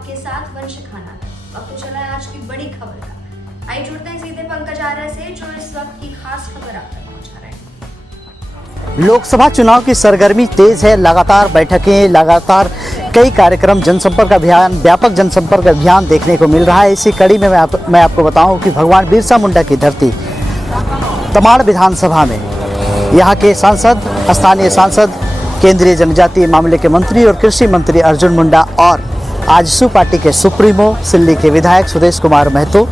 आपके साथ वंश खाना। वक्त चला है आज की बड़ी खबर का। आइए जुड़ते हैं सीधे पंकज आर्य से जो इस वक्त की खास खबर आप तक पहुंचा रहे हैं। लोकसभा चुनाव की सरगर्मी तेज है। लगातार बैठकें, लगातार कई कार्यक्रम, जनसंपर्क अभियान, व्यापक जनसंपर्क अभियान देखने को मिल रहा है। इसी कड़ी में मैं आपको बताऊं कि भगवान बिरसा मुंडा की धरती तमाड़ विधानसभा में यहाँ के सांसद, स्थानीय सांसद, केंद्रीय जनजातीय मामले के मंत्री और कृषि मंत्री अर्जुन मुंडा और आजसू पार्टी के सुप्रीमो सिल्ली के विधायक सुदेश कुमार महतो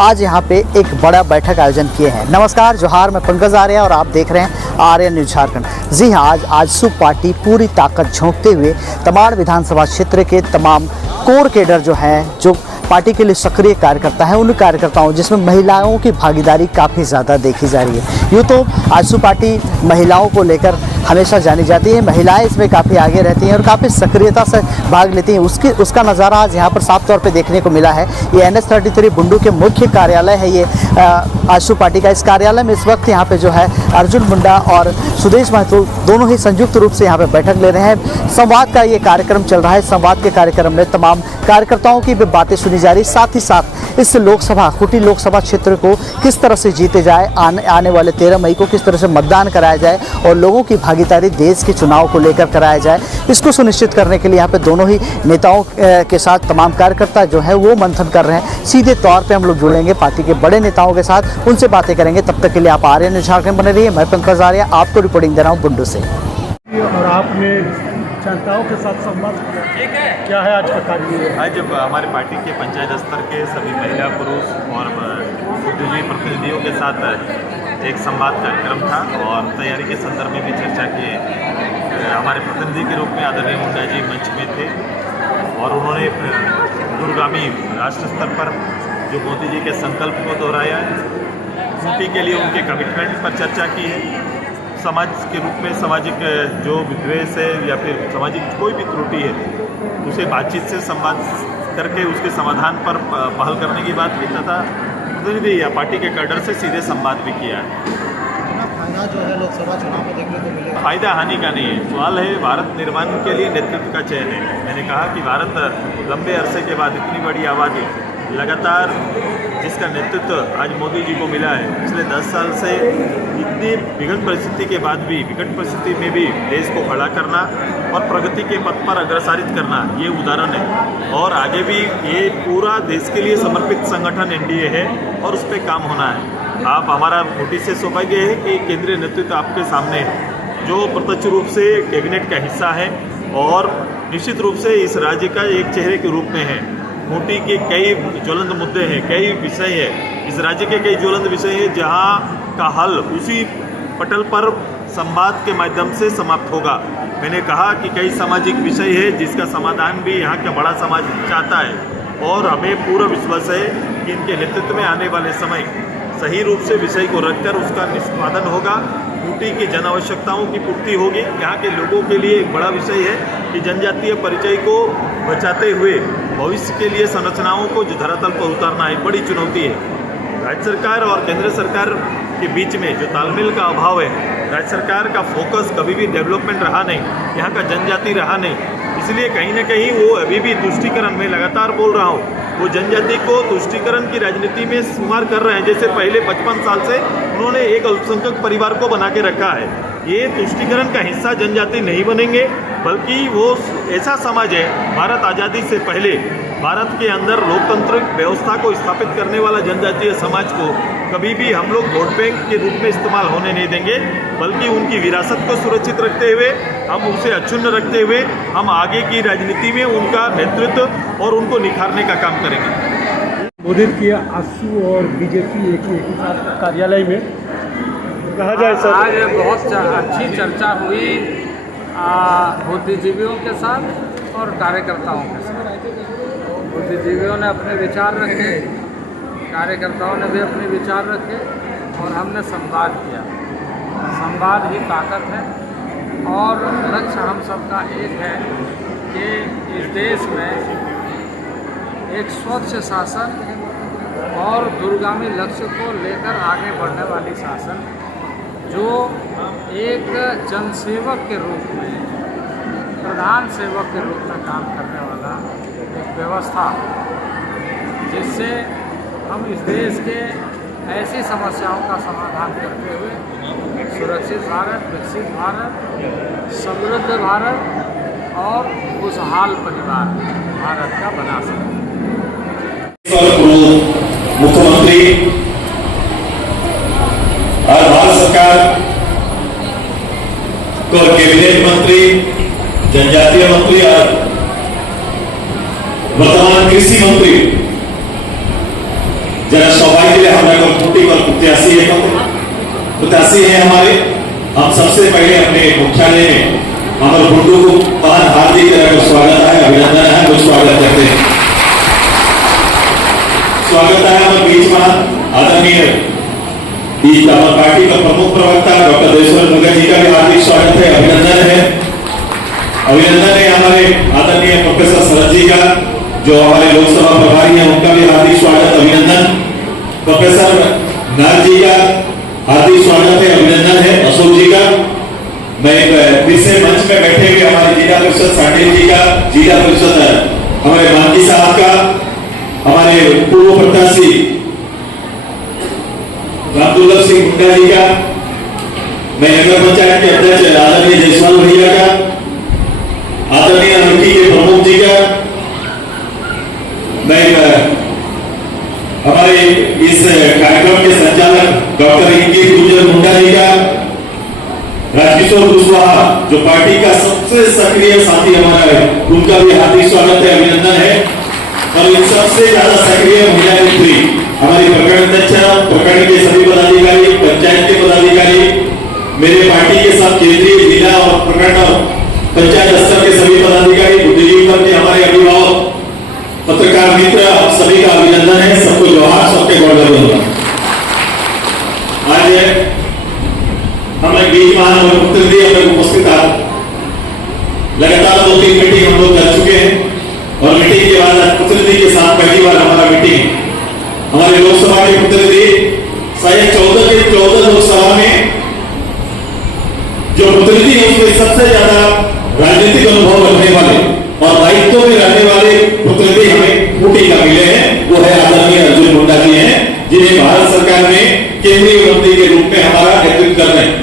आज यहाँ पे एक बड़ा बैठक आयोजन किए हैं। नमस्कार, जोहार, मैं पंकज आर्य और आप देख रहे हैं आर्य न्यूज झारखंड। जी हाँ, आज आजसू पार्टी पूरी ताकत झोंकते हुए तमाड़ विधानसभा क्षेत्र के तमाम कोर केडर जो हैं, जो पार्टी के लिए सक्रिय कार्यकर्ता हैं, उन कार्यकर्ताओं जिसमें महिलाओं की भागीदारी काफ़ी ज़्यादा देखी जा रही है। यूँ तो आजसू पार्टी महिलाओं को लेकर हमेशा जानी जाती है, महिलाएं इसमें काफ़ी आगे रहती हैं और काफ़ी सक्रियता से भाग लेती हैं। उसका नज़ारा आज यहाँ पर साफ तौर पे देखने को मिला है। ये NH33 बुंडू के मुख्य कार्यालय है ये आजसू पार्टी का। इस कार्यालय में इस वक्त यहाँ पे जो है अर्जुन मुंडा और सुदेश महतो दोनों ही संयुक्त रूप से यहाँ पे बैठक ले रहे हैं। संवाद का ये कार्यक्रम चल रहा है। संवाद के कार्यक्रम में तमाम कार्यकर्ताओं की भी बातें सुनी जा रही, साथ ही साथ इस लोकसभा, खूंटी लोकसभा क्षेत्र को किस तरह से जीते जाए, आने वाले 13 मई को किस तरह से मतदान कराया जाए और लोगों की भागीदारी देश के चुनाव को लेकर कराया जाए, इसको सुनिश्चित करने के लिए यहाँ पे दोनों ही नेताओं के साथ तमाम कार्यकर्ता जो है वो मंथन कर रहे हैं। सीधे तौर पे हम लोग जुड़ेंगे पार्टी के बड़े नेताओं के साथ, उनसे बातें करेंगे। तब तक के लिए आप आर्य न्यूज झारखंड बने रहिए। मैं पंकज आर्य आपको रिपोर्टिंग दे रहा हूँ बुंडू से। और आपने जनताओं के साथ संवाद क्या है आज का कार्य? आज जब हमारे पार्टी के पंचायत स्तर के सभी महिला, पुरुष और बुद्धिजीवी प्रतिनिधियों के साथ एक संवाद कार्यक्रम था और तैयारी के संदर्भ में भी चर्चा की। हमारे प्रतिनिधि के रूप में आदरणीय मुंडा जी मंच में थे और उन्होंने दूरगामी राष्ट्र स्तर पर जो मोदी जी के संकल्प को दोहराया, खूंटी के लिए उनके कमिटमेंट पर चर्चा की है। समाज के रूप में सामाजिक जो विद्वेष है या फिर सामाजिक कोई भी त्रुटि है उसे बातचीत से संवाद करके उसके समाधान पर पहल करने की बात की तथा प्रतिनिधि या पार्टी के कैडर से सीधे संवाद भी किया है। फायदा जो है लोकसभा चुनाव में देखने को मिलेगा। फायदा हानि का नहीं है, सवाल है भारत निर्माण के लिए नेतृत्व का चयन है। मैंने कहा कि भारत लंबे अरसे के बाद इतनी बड़ी आबादी लगातार जिसका नेतृत्व आज मोदी जी को मिला है, पिछले 10 साल से इतनी विकट परिस्थिति के बाद भी, विकट परिस्थिति में भी देश को खड़ा करना और प्रगति के पथ पर अग्रसारित करना, ये उदाहरण है। और आगे भी ये पूरा देश के लिए समर्पित संगठन NDA है और उस पर काम होना है। आप हमारा खूंटी से सौभाग्य है कि केंद्रीय नेतृत्व आपके सामने है, जो प्रत्यक्ष रूप से कैबिनेट का हिस्सा है और निश्चित रूप से इस राज्य का एक चेहरे के रूप में है। खूंटी के कई ज्वलंत मुद्दे हैं, कई विषय है, इस राज्य के कई ज्वलंत विषय हैं जहां का हल उसी पटल पर संवाद के माध्यम से समाप्त होगा। मैंने कहा कि कई सामाजिक विषय है जिसका समाधान भी यहाँ का बड़ा समाज चाहता है और हमें पूरा विश्वास है कि इनके नेतृत्व में आने वाले समय सही रूप से विषय को रखकर उसका निष्पादन होगा। खूंटी की जन आवश्यकताओं की पूर्ति होगी। यहाँ के लोगों के लिए एक बड़ा विषय है कि जनजातीय परिचय को बचाते हुए भविष्य के लिए संरचनाओं को जो धरातल पर उतारना एक बड़ी चुनौती है। राज्य सरकार और केंद्र सरकार के बीच में जो तालमेल का अभाव है, राज्य सरकार का फोकस कभी भी डेवलपमेंट रहा नहीं, यहाँ का जनजाति रहा नहीं, इसलिए कहीं ना कहीं वो अभी भी तुष्टीकरण में लगातार बोल रहा हूँ, वो जनजाति को तुष्टीकरण की राजनीति में शुमार कर रहे हैं। जैसे पहले 55 साल से उन्होंने एक अल्पसंख्यक परिवार को बना के रखा है। ये तुष्टीकरण का हिस्सा जनजाति नहीं बनेंगे, बल्कि वो ऐसा समाज है, भारत आज़ादी से पहले भारत के अंदर लोकतांत्रिक व्यवस्था को स्थापित करने वाला जनजातीय समाज को कभी भी हम लोग वोट बैंक के रूप में इस्तेमाल होने नहीं देंगे, बल्कि उनकी विरासत को सुरक्षित रखते हुए, हम उसे अक्षुण्ण रखते हुए हम आगे की राजनीति में उनका नेतृत्व और उनको निखारने का काम करेंगे। मोदी की आजसू और बीजेपी एक ही साथ कार्यालय में कहा जाए सर, आज बहुत अच्छी चर्चा हुई बुद्धिजीवियों के साथ और कार्यकर्ताओं के साथ। बुद्धिजीवियों ने अपने विचार रखे, कार्यकर्ताओं ने भी अपने विचार रखे और हमने संवाद किया। संवाद ही ताकत है और लक्ष्य हम सबका एक है कि इस देश में एक स्वच्छ शासन और दूरगामी लक्ष्य को लेकर आगे बढ़ने वाली शासन, जो एक जनसेवक के रूप में, प्रधान सेवक के रूप में काम करने वाला एक व्यवस्था, जिससे हम इस देश के ऐसी समस्याओं का समाधान करते हुए सुरक्षित भारत, विकसित भारत, समृद्ध भारत और खुशहाल परिवार भारत का बना सकें। मुख्यमंत्री और भारत सरकार को कैबिनेट मंत्री, जनजातीय मंत्री और वर्तमान कृषि मंत्री जरा सौभाग्य लिए हमारे कुटी पर प्रत्याशी है हमारे। हम सबसे पहले अपने मुख्यालय में हमारे बुड्डू को हार्दिक स्वागत है, अभिनंदन है, कुछ स्वागत करते हैं। स्वागत है हमारे बीच में आदरणीय पार्टी का प्रमुख प्रवक्ता डॉक्टर देवेश्वर मुर्गा जी का भी हार्दिक स्वागत है, अभिनंदन है। अभिनंदन है हमारे आदरणीय प्रोफेसर शरद जी का, जो हमारे लोकसभा प्रभारी हैं, उनका भी हार्दिक स्वागत, अभिनंदन। प्रोफेसर नाथ जी का हार्दिक स्वागत है, अभिनंदन है। अशोक जी का, मैं तीसरे मंच में बैठे हुए हमारे जिला परिषद साकेत जी का, जिला परिषद हमारे मानकी साहब का, हमारे पूर्व प्रत्याशी रामदुर्लभ सिंह मुंडा जी का, मैं नगर पंचायत के अध्यक्ष आदरणीय जयसवाल भैया का, आदरणीय अमेठी के प्रमुख जी का, मैं हमारे इस कार्यक्रम के संचालक डॉक्टर इंकित गुजर मुंडा जी का, राजकिशोर कुशवाहा जो पार्टी का सबसे सक्रिय साथी हमारा है, उनका भी हार्दिक स्वागत है, अभिनंदन है। और इन सबसे ज्यादा सक्रिय महिला मंत्री हमारी प्रखंड अध्यक्ष, प्रखंड के सभी पदाधिकारी, पंचायत के पदाधिकारी, मेरे पार्टी के सब केंद्रीय, जिला और प्रखंड पंचायत स्तर के सभी पदाधिकारी, बुद्धिजीवी वर्ग के हमारे अभिभावक, पत्रकार मित्र, आप सभी का अभिनंदन है, सबको जोहार, सबके गौरव। आज हमें बीच महाप्रतिनिधि हमें उपस्थित आ, लगातार 2-3 मीटिंग हम लोग कर चुके हैं और मीटिंग के बाद प्रतिनिधि के साथ पहली बार हमारा मीटिंग, हमारे लोकसभा के प्रतिनिधि शायद 14 के 14 लोकसभा में जो प्रतिनिधि है उसमें सबसे ज्यादा राजनीतिक अनुभव रखने वाले और दायित्व में रहने वाले प्रतिनिधि हमें कुटी का मिले हैं, वो है आदरणीय अर्जुन मुंडा जी हैं, जिन्हें भारत सरकार में केंद्रीय मंत्री के रूप में हमारा नेतृत्व कर रहे हैं।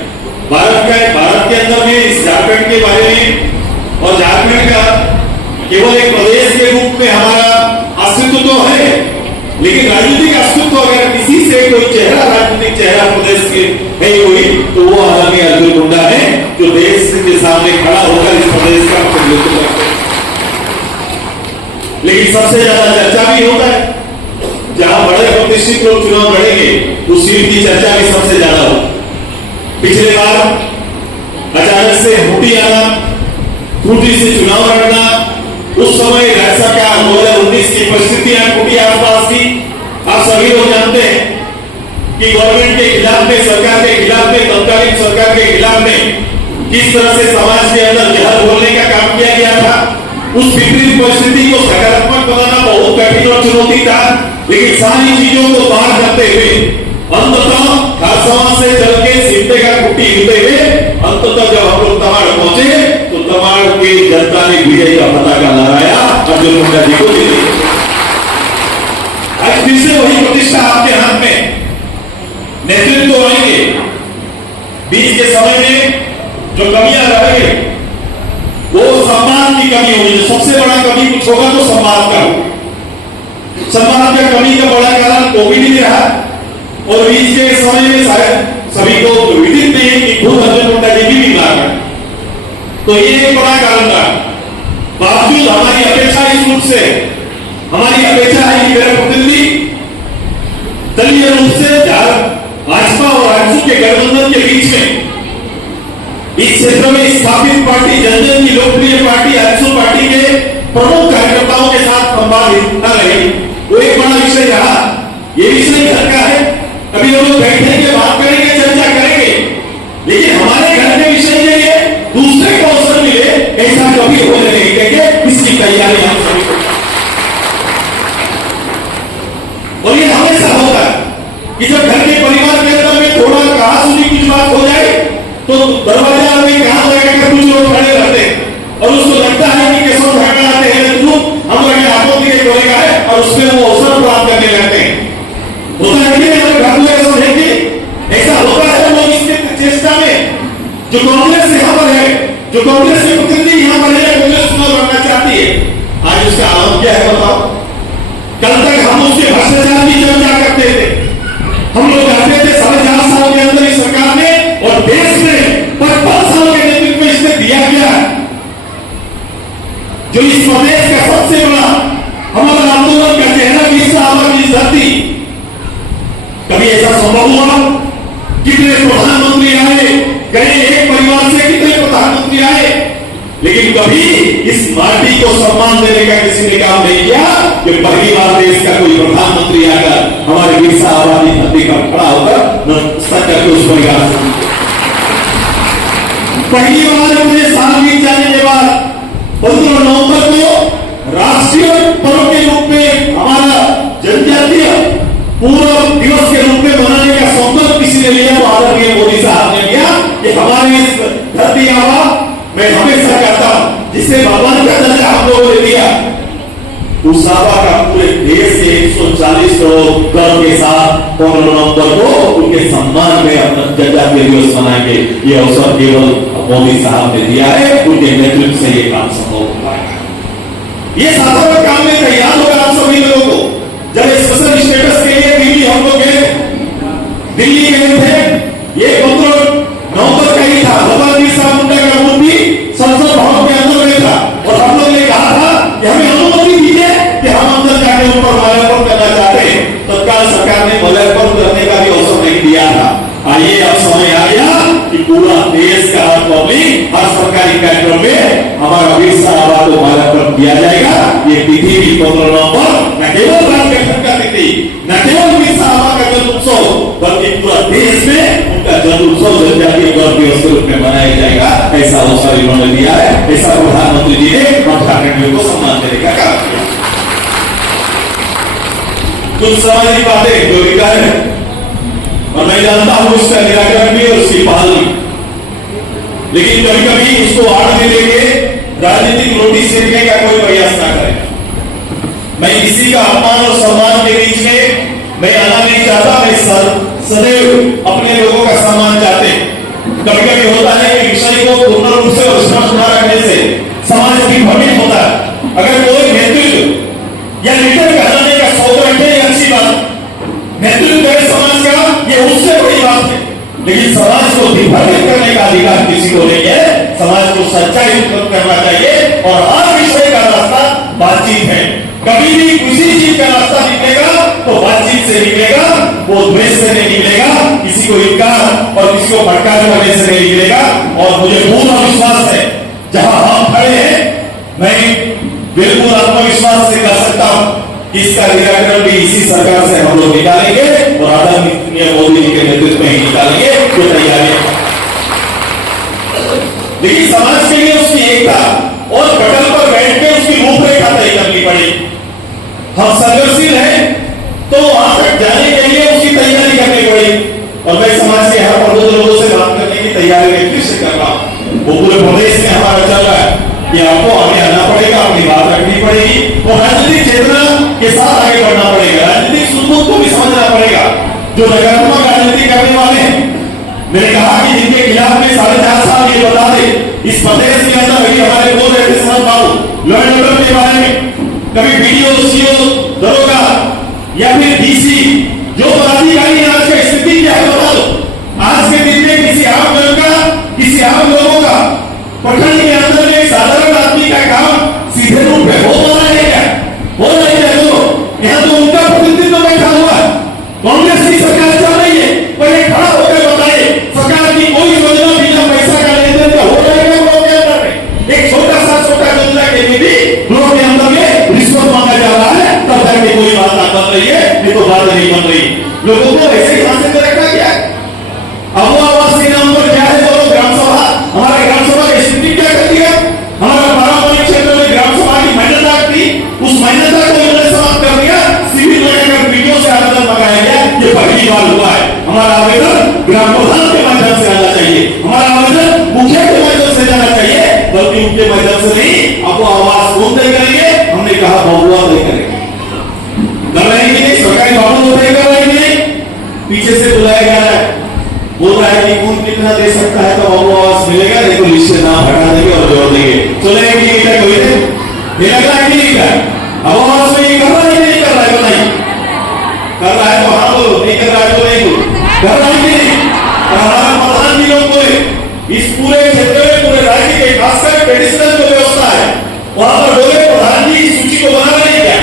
भारत के अंदर में इस झारखंड के बारे में और झारखंड का केवल एक प्रदेश के रूप में हमारा अस्तित्व तो है, लेकिन राजनीतिक अस्तित्व अगर किसी से कोई चेहरा, राजनीतिक चेहरा प्रदेश के नहीं हुई तो वो आदरणीय अर्जुन मुंडा है, जो देश के सामने खड़ा होकर इस प्रदेश का प्रतिनिधित्व करते हैं। लेकिन सबसे ज्यादा चर्चा भी होता है, जहां बड़े प्रतिष्ठित लोग चुनाव लड़ेंगे उस सीट की चर्चा भी सबसे ज्यादा हो। पिछले बार अचानक से हुटी आना, हुटी से चुनाव लड़ना, उस समय ऐसा क्या 2019 की परिस्थितियां हुटी आसपास थी। आप सभी लोग जानते हैं कि गवर्नमेंट के खिलाफ में, सरकार के खिलाफ में, तत्कालीन सरकार के खिलाफ में किस तरह से समाज के अंदर जहर बोलने का काम किया गया था। उस विपरीत परिस्थिति को सकारात्मक बनाना बहुत कठिन और चुनौती था, लेकिन सारी चीजों को पार करते हुए अंततः खारसवां से चल के सिमटे का कुटी हिलते हुए अंततः जब हम लोग तमाड़ पहुंचे तो तमाड़ की जनता ने विजय का पताका लहराया, अर्जुन मुंडा जी को जीते। आज फिर से वही प्रतिष्ठा आपके हाथ में, नेतृत्व आएंगे। बीच के समय में जो कमियां रह गई वो सम्मान की कमी होगी। सबसे बड़ा कमी कुछ होगा तो सम्मान का, सम्मान का कमी का बड़ा कारण कोविड ही रहा और बीच के समय में शायद सभी को विदित नहीं है कि खुद अर्जुन मुंडा जी भी बीमार है, तो ये एक बड़ा कारण था। बावजूद हमारी अपेक्षा इस रूप से, हमारी अपेक्षा है कि मेरा प्रतिनिधि दलीय रूप से भाजपा और आजसू के गठबंधन के बीच में इस क्षेत्र में स्थापित पार्टी, जनजन की लोकप्रिय पार्टी आजसू पार्टी के प्रमुख कार्यकर्ताओं के साथ संवाद न रहे, वो एक बड़ा विषय रहा। ये विषय घर का है, अभी हम लोग बैठेंगे, बात करेंगे, चर्चा करेंगे, लेकिन हमारे घर के विषय के लिए दूसरे को अवसर मिले ऐसा कभी होने नहीं देंगे। इसकी तैयारी हम सभी को, और ये हमेशा होता है कि जब घर के परिवार के अंदर में थोड़ा कहा सुनी कुछ बात हो जाए तो दरवाजा में कहां लगाकर कुछ लोग खड़े रहते हैं और उसको लगता है कि कैसे हटाते हैं, हम लगे हाथों के और उसमें वो अवसर प्राप्त करने लगते हैं। होता है कि हमारे घर में ऐसा देखे, ऐसा होता है लोग इसके चेष्टा में जो कांग्रेस यहाँ पर है, जो कांग्रेस के प्रतिनिधि यहाँ पर है, कांग्रेस चुनाव लड़ना चाहती है, आज उसका आलम क्या है बताओ? कल तक हम उसके भ्रष्टाचार की चर्चा करते थे, हम लोग कहते थे 4.5 साल के अंदर इस सरकार ने और देश में 55 साल के नेतृत्व में इसने दिया गया जो इस प्रदेश का सबसे बड़ा हमारा आंदोलन का चेहरा बिरसा आबा की धरती। कभी ऐसा संभव हुआ? कितने प्रधानमंत्री आए गए, एक परिवार से कितने प्रधानमंत्री आए, लेकिन कभी इस माटी को सम्मान देने का किसी ने काम नहीं किया कि पहली बार देश का कोई प्रधानमंत्री आकर हमारे बिरसा आबा की धरती का खड़ा होकर नमस्कार करके उस परिवार से पहली बार मुझे साल बीत जाने के बाद 15 नवंबर को राष्ट्रीय पर्व के रूप में हमारा जनजातीय पूरा दिवस के रूप में मनाने का संकल्प किसी ने लिया, तो आदरणीय मोदी साहब ने लिया कि हमारे इस धरती आबा मैं हमेशा कहता हूं जिसे भगवान का दर्जा हम लोगों ने दिया, उस आबा का पूरे देश के 140 करोड़ गर्व के साथ 15 नवंबर को उनके सम्मान में अपना जनजातीय दिवस मनाएंगे। ये अवसर केवल मोदी साहब ने दिया है, उनके नेतृत्व से ये काम संभव हो पाएगा। ये साधारण काम में तैयार होगा आप सभी लोगों को। जब स्पेशल स्टेटस के लिए दिल्ली हम लोग गए, दिल्ली गए थे, ये 15 नवंबर का ही था, भगवान बिरसा मुंडा का मूर्ति संसद भवन के अंदर में था और हम लोग ने कहा था कि हमें अनुमति दीजिए कि हम अंदर जाके ऊपर माल्यार्पण करना चाहते हैं। तत्काल सरकार ने माल्यार्पण करने का भी अवसर नहीं दिया था। आइए अब समय आ गया कि पूरा देश का पब्लिक हर सरकारी कार्यक्रम में हमारा बिरसा आबा को माल्यार्पण किया जाएगा। ये तिथि भी 15 नवंबर न केवल राज्य गठन का तिथि, न केवल बिरसा आबा का जन्म उत्सव, बल्कि पूरा देश में उनका जन्म उत्सव जनजातीय गौरव दिवस के रूप में मनाया जाएगा। ऐसा अवसर इन्होंने दिया है, ऐसा प्रधानमंत्री जी ने ठाकरे को सम्मान देने का काम किया। कुछ सामाजिक बातें जो लिखा है और मैं जानता हूं उसका निराकरण भी और उसकी पहल भी, लेकिन कभी कभी उसको आड़ में लेके राजनीतिक रोटी सेकने का कोई प्रयास ना करें। मैं किसी का अपमान और सम्मान के बीच में मैं आना नहीं चाहता। मैं सदैव अपने लोगों का सम्मान चाहते। कभी कभी होता है कि विषय को पूर्ण रूप से और स्पष्ट न रखने से समाज विभाजित होता है। अगर कोई नेतृत्व या लीडर कहलाने का सौदा रखे, ये अच्छी बात, नेतृत्व है समाज का, ये उससे बड़ी बात है, लेकिन समाज को विभाजित करने का अधिकार किसी को नहीं है। समाज को सच्चाई करना चाहिए और हर विषय का रास्ता बातचीत है। कभी भी किसी चीज का रास्ता निकलेगा तो बातचीत से निकलेगा, वो द्वेष से नहीं निकलेगा, किसी को इनकार और किसी को भटकार करने से नहीं निकलेगा। और मुझे पूर्ण विश्वास है जहां हम खड़े हैं, मैं बिल्कुल आत्मविश्वास से कह सकता हूं इसका निराकरण भी इसी सरकार से हम लोग निकालेंगे और आदरणीय मोदी जी के नेतृत्व में ही निकालेंगे। जो तैयारियां, लेकिन समाज के लिए उसकी एकता और पटल पर बैठ के उसकी रूपरेखा तय करनी पड़ेगी। हम संघर्षशील हैं तो वहां तक जाने के लिए उसकी तैयारी करनी पड़ेगी। और मैं समाज के हर वर्ग लोगों से बात करने की तैयारी में फिर से कर रहा हूं। वो पूरे प्रदेश में हमारा चल रहा है कि आपको आगे आना पड़ेगा, अपनी बात रखनी पड़ेगी और राजनीतिक चेतना के साथ आगे बढ़ना पड़ेगा। राजनीतिक सुकून को भी समझना पड़ेगा। जो नकारात्मक राजनीति करने वाले हैं, मैंने कहा कि जिनके खिलाफ में 4.5 साल ये बता दे, इस प्रदेश के अंदर अभी हमारे बोल रहे थे साहब बाबू लॉ एंड ऑर्डर के बारे में, कभी बीडीओ, सीओ, दरोगा या फिर डीसी जो पदाधिकारी आज की स्थिति क्या है बता दो। आज के दिन में किसी आम जन का, किसी आम लोगों का प्रखंड के अंदर में साधारण आदमी का काम सीधे रूप में हो पा रहा है क्या? हो रहा है तो यहाँ तो उनका प्रतिनिधित्व बैठा हुआ है। कांग्रेस की सरकार चल रही है, पहले खड़ा होकर बताए सरकार की कोई योजना बिना पैसा का लेन देन का हो रहा है ब्लॉक के अंदर में। एक छोटा योजना के लिए भी ब्लॉक के अंदर में रिश्वत मांगा जा रहा है, तब जाके कोई बात ना बन रही है, नहीं तो बात नहीं बन रही। लोगों को ऐसे ही हाथ में रखा गया। अब वो आवास के नाम पर क्या है, बोलो ग्राम सभा, हमारे ग्राम सभा की स्थिति क्या करती है? हमारा पारंपरिक क्षेत्र में ग्राम सभा की मान्यता थी, उस मान्यता को इन्होंने समाप्त कर दिया। सिविल लगाकर वीडियो से आवेदन मंगाया गया, ये पहली बार हुआ है। हमारा आवेदन ग्राम प्रधान के माध्यम से आना चाहिए, हमारा आवेदन मुखिया के माध्यम से जाना चाहिए, बल्कि उनके माध्यम से नहीं। अब वो आवास कौन तय करेंगे? हमने कहा बहुआ तय करेंगे। कौन कितना दे सकता है तो हमको आवाज मिलेगा, नहीं तो लिस्ट से नाम हटा देंगे और जोड़ देंगे। चलेगा कि नहीं क्या कोई नहीं लग रहा है कि नहीं कर अब आवाज में ये कर रहा है नहीं कर रहा है बताइए, कर रहा है तो हाँ बोलो, नहीं कर रहा है तो नहीं बोलो, कर रहा है कि नहीं। हमारा प्रधान जी लोग को इस पूरे क्षेत्र में पूरे राज्य के खासकर ट्रेडिशनल जो व्यवस्था है वहां पर बोले प्रधान जी इस सूची को बना रहे हैं क्या,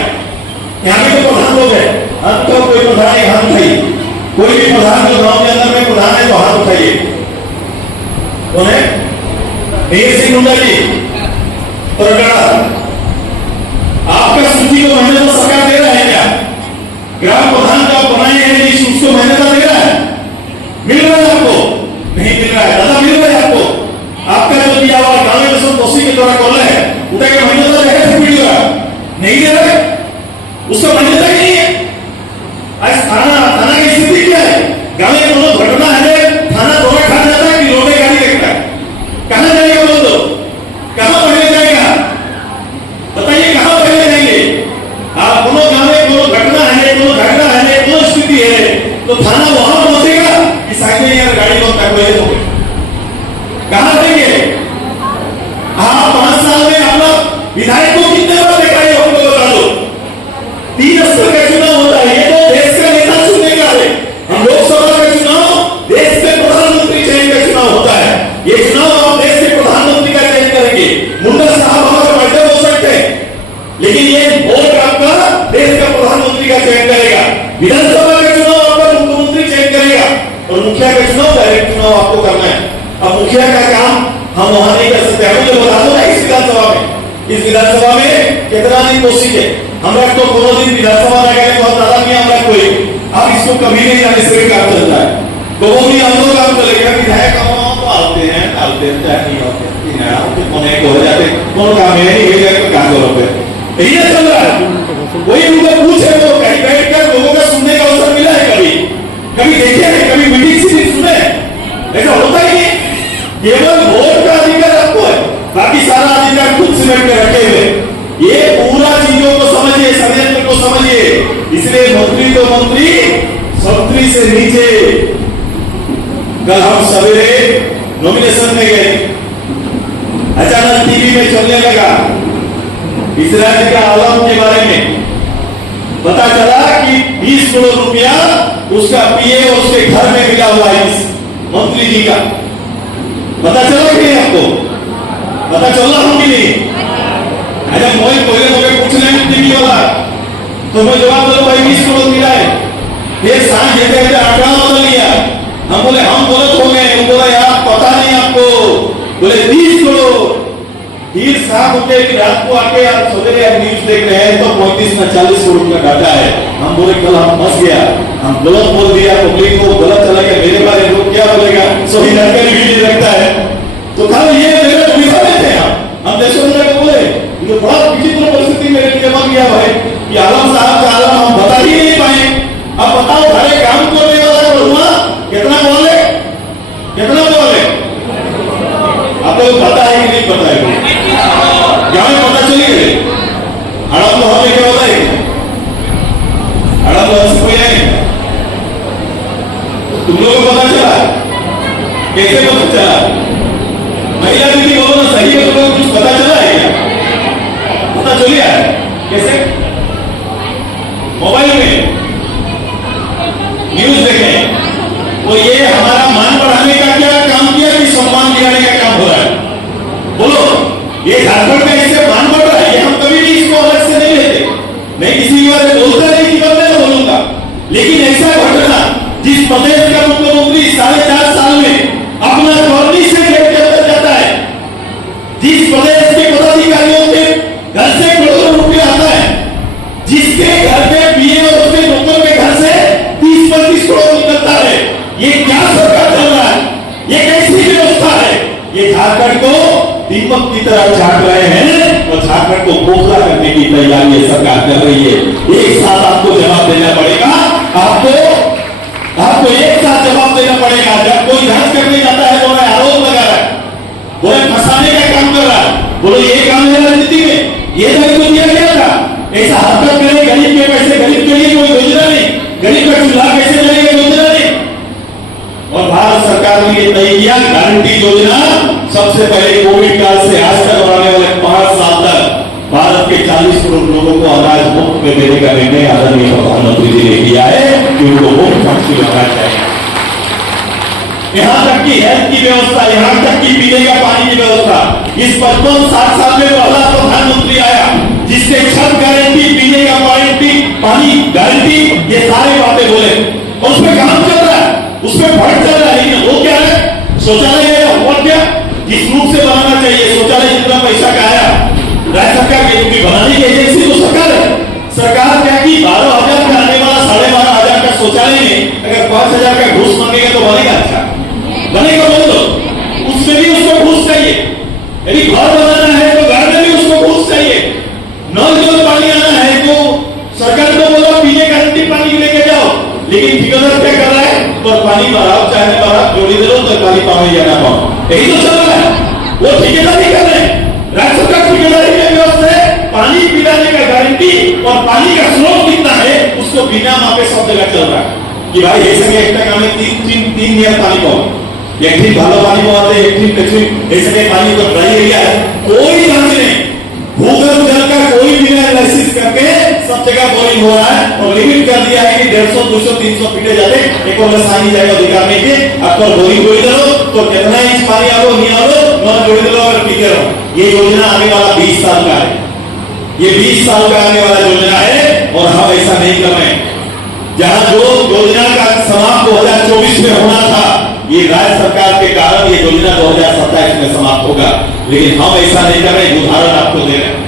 यहाँ के तो प्रधान लोग हैं, हम तो कोई प्रधान है हाथ उठाइए, कोई भी प्रधान जो गांव के अंदर में प्रधान है तो हाथ उठाइए। कौन है? मेहर सिंह मुंडा जी परगड़ा, आपका सूची को मान्यता सरकार दे रहा है क्या? ग्राम प्रधान जो आप बनाए हैं इस उसको मान्यता दे रहा है? मिल रहा है आपको? नहीं मिल रहा है दादा, मिल रहा है आपको? आपका जो दिया हुआ गांव में सब दोषी के द्वारा खोला है उठा के मान्यता दे रहे वीडियो नहीं दे रहे, उसका मान्यता ही नहीं है। आज थाना की स्थिति क्या है? गांव में दोनों घटना है, थाना दोनों खा जाता है कि रोडे गाड़ी देखता है, कहां जाएगा बोल दो, कहां पहले जाएगा बताइए, कहां पहले जाएंगे आप? दोनों गांव में दोनों घटना है, दोनों झगड़ा है, दोनों स्थिति है तो थाना वहां पहुंचेगा कि साइड में यार गाड़ी को तकवे हो गए, कहां जाएंगे आप? 5 साल में आप लोग विधायक को कितने बार देखा है हमको बता दो। 3 स्तर का चुनाव होता है, ये तो देश का नेता चुनने का है। हम लोकसभा का चुनाव देश के प्रधानमंत्री चयन का चुनाव होता है, ये चुनाव आप देश के प्रधानमंत्री का चयन करेंगे। मुंडा साहब हमारे बड़े हो सकते हैं लेकिन ये वोट आपका देश का प्रधानमंत्री का चयन करेगा, विधानसभा का चुनाव आपका मुख्यमंत्री चयन करेगा और मुखिया का चुनाव डायरेक्ट चुनाव आपको करना है। अब मुखिया का काम हम वहां नहीं कर सकते, हमें जो बता दो ना इस विधानसभा में कितना दिन कोशिश है, हम लोग तो कोनो दिन विधानसभा में गए बहुत ज्यादा नहीं हम लोग कोई, अब इसको कभी नहीं जाने से काम चलता है तो वो भी हम लोग काम चलेगा। विधायक तो आते हैं चाहे नहीं आते कोने को हो जाते, कौन काम है नहीं है काम करोगे, यही चल रहा है। वही उनको पूछे वो कहीं बैठ कर लोगों का सुनने का अवसर मिला है कभी देखे है, कभी मीटिंग से सुने, ऐसा होता ही नहीं। केवल वोट का अधिकार आपको है, बाकी सारा अधिकार खुद सिमट के रखे हुए। ये पूरा चीजों को समझिए, षड्यंत्र को समझिए, इसलिए मंत्री तो मंत्री संतरी से नीचे। कल हम सवेरे नॉमिनेशन में गए, अचानक टीवी में चलने लगा इजराइल के आलम के बारे में, पता चला कि 20 करोड़ रुपया उसका पीए और उसके घर में मिला हुआ है इस मंत्री जी का। पता चला कि नहीं आपको? पता चल रहा हूं कि नहीं? अरे मोई पहले पूछ रहे टीवी वाला तो मैं जवाब दो भाई 20 करोड़ मिला है, ये सांझ कहते 18 बदल लिया। हम बोले हम गलत हो गए, हम बोला यार पता नहीं आपको, बोले 20 करोड़। फिर साहब होते कि रात को आके आप सवेरे आप न्यूज देख रहे हैं तो 35 में 40 करोड़ का डाटा है। हम बोले कल हम फंस गया, हम गलत बोल दिया, पब्लिक को गलत चला गया, मेरे बारे लोग क्या बोलेगा, सही जानकारी भी नहीं रखता है तो कल ये मेरे सुविधा में थे। हम देशों को बोले तो बड़ा विचित्र परिस्थिति मेरे लिए बन गया भाई कि आलम साहब का आलम हम बता ही नहीं पाए। अब बताओ हरे काम करने वाला हुआ कितना बोले, कितना बोले आपको पता है कि नहीं पता है? क्या में पता चली गई हड़प तो हमें क्या होता है, हड़प तो कोई है तुम लोगों को पता चला, कैसे पता चला? महिला दीदी बोलो ना सही है, तो कुछ पता चला है क्या? पता चलिए कैसे? मोबाइल में न्यूज देखें तो ये हमारा मान बढ़ाने का क्या काम किया कि सम्मान दिलाने का काम हो रहा है? बोलो, ये झारखंड में इससे मान बढ़ रहा है, ये हम कभी भी इसको अलग से नहीं लेते। मैं किसी की बात बोलता नहीं कि मैं बोलूंगा, लेकिन ऐसा घटना जिस प्रदेश का मुख्यमंत्री 4.5 साल में अपना कॉलोनी से जेल के अंदर जाता है, जिस प्रदेश के पदाधिकारियों के घर से करोड़ों रुपया आता है, जिसके घर पे पीए और उसके नौकर के घर से 30-35 करोड़ निकलता है, ये क्या सरकार चल रहा है? ये कैसी व्यवस्था है? ये झारखंड को दीपक की तरह चाट रहे हैं और झारखंड को खोखला करने की तैयारी ये सरकार कर रही है। एक साथ आपको जवाब देना पड़ेगा, आपको एक साथ जवाब देना पड़ेगा। जब कोई जांच करने जाता है तो मैं आरोप लगा रहा है, बोले फंसाने का काम कर रहा है, बोलो ये काम है राजनीति में, ये दायित्व तो दिया गया था, ऐसा हरकत करे गरीब के पैसे, गरीब के लिए कोई योजना नहीं, गरीब का चूल्हा कैसे चलेगा योजना नहीं। और भारत सरकार सरकार ने ये तय किया, गारंटी योजना सबसे पहले कोविड काल से आज तक और आने वाले 5 साल तक भारत के 40 करोड़ लोगों को अनाज मुफ्त में देने का निर्णय आदरणीय प्रधानमंत्री जी ने किया है कि उनको मुफ्त भक्ति होना चाहिए। यहाँ तक की हेल्थ की व्यवस्था, यहाँ तक की पीने का पानी की व्यवस्था, इस 55-60 साल में पहला प्रधानमंत्री आया जिसके छत गारंटी, पीने का पानी गारंटी, ये सारे बातें बोले और उसमें काम चल रहा है, उसमें फर्क चल रहा है। लेकिन वो क्या है, शौचालय हुआ क्या, जिस रूप से बनाना चाहिए शौचालय जितना पैसा का आया राज्य सरकार की बनाने की एजेंसी तो सरकार है। सरकार क्या की 12,000 का आने वाला 12,500 का शौचालय में अगर 5,000 का घूस मांगेगा तो बनेगा, अच्छा बनेगा बोल दो, उसमें भी उसको घूस चाहिए। यदि घर बनाना है तो घर में भी उसको घूस चाहिए। नल जल पानी आना है तो सरकार को बोलो पीने गारंटी पानी लेके जाओ, लेकिन ठेकेदार क्या कर रहा है, तो पानी भराओ चाहे भराओ जोड़ी दे दो तो पानी पाओ या ना पाओ, यही तो चल रहा है। वो ठेकेदारी कर रहे हैं, राज्य सरकार ठेकेदारी के व्यवस्था है, पानी पिलाने का गारंटी और पानी का स्रोत कितना है उसको बिना मापे सब जगह चल रहा है कि भाई ऐसे में एक टका में 3 नियर पानी पाओ, एक दिन भालो पानी पाते, एक दिन पश्चिम ऐसे में पानी का ड्राई एरिया है, कोई जांच नहीं, भूगर्भ जल का कोई बिना एनालिसिस करके सब जगह बोरिंग हो रहा है और लिमिट कर दिया है कि 150, 200, 300 फीटे जाते एक और आसानी जाएगा अधिकार नहीं के आपको बोरिंग जोड़ी दो तो कितना इंच पानी आओ नहीं आओ नल जोड़ी दो और पीते रहो। ये योजना आने वाला 20 साल का है, ये 20 साल का आने वाला योजना है और हम ऐसा नहीं कर रहे हैं। जहां जो योजना का समाप्त 2024 में होना था, ये राज्य सरकार के कारण ये योजना 2027 में समाप्त होगा, लेकिन हम ऐसा नहीं कर रहे। उदाहरण आपको दे रहे हैं,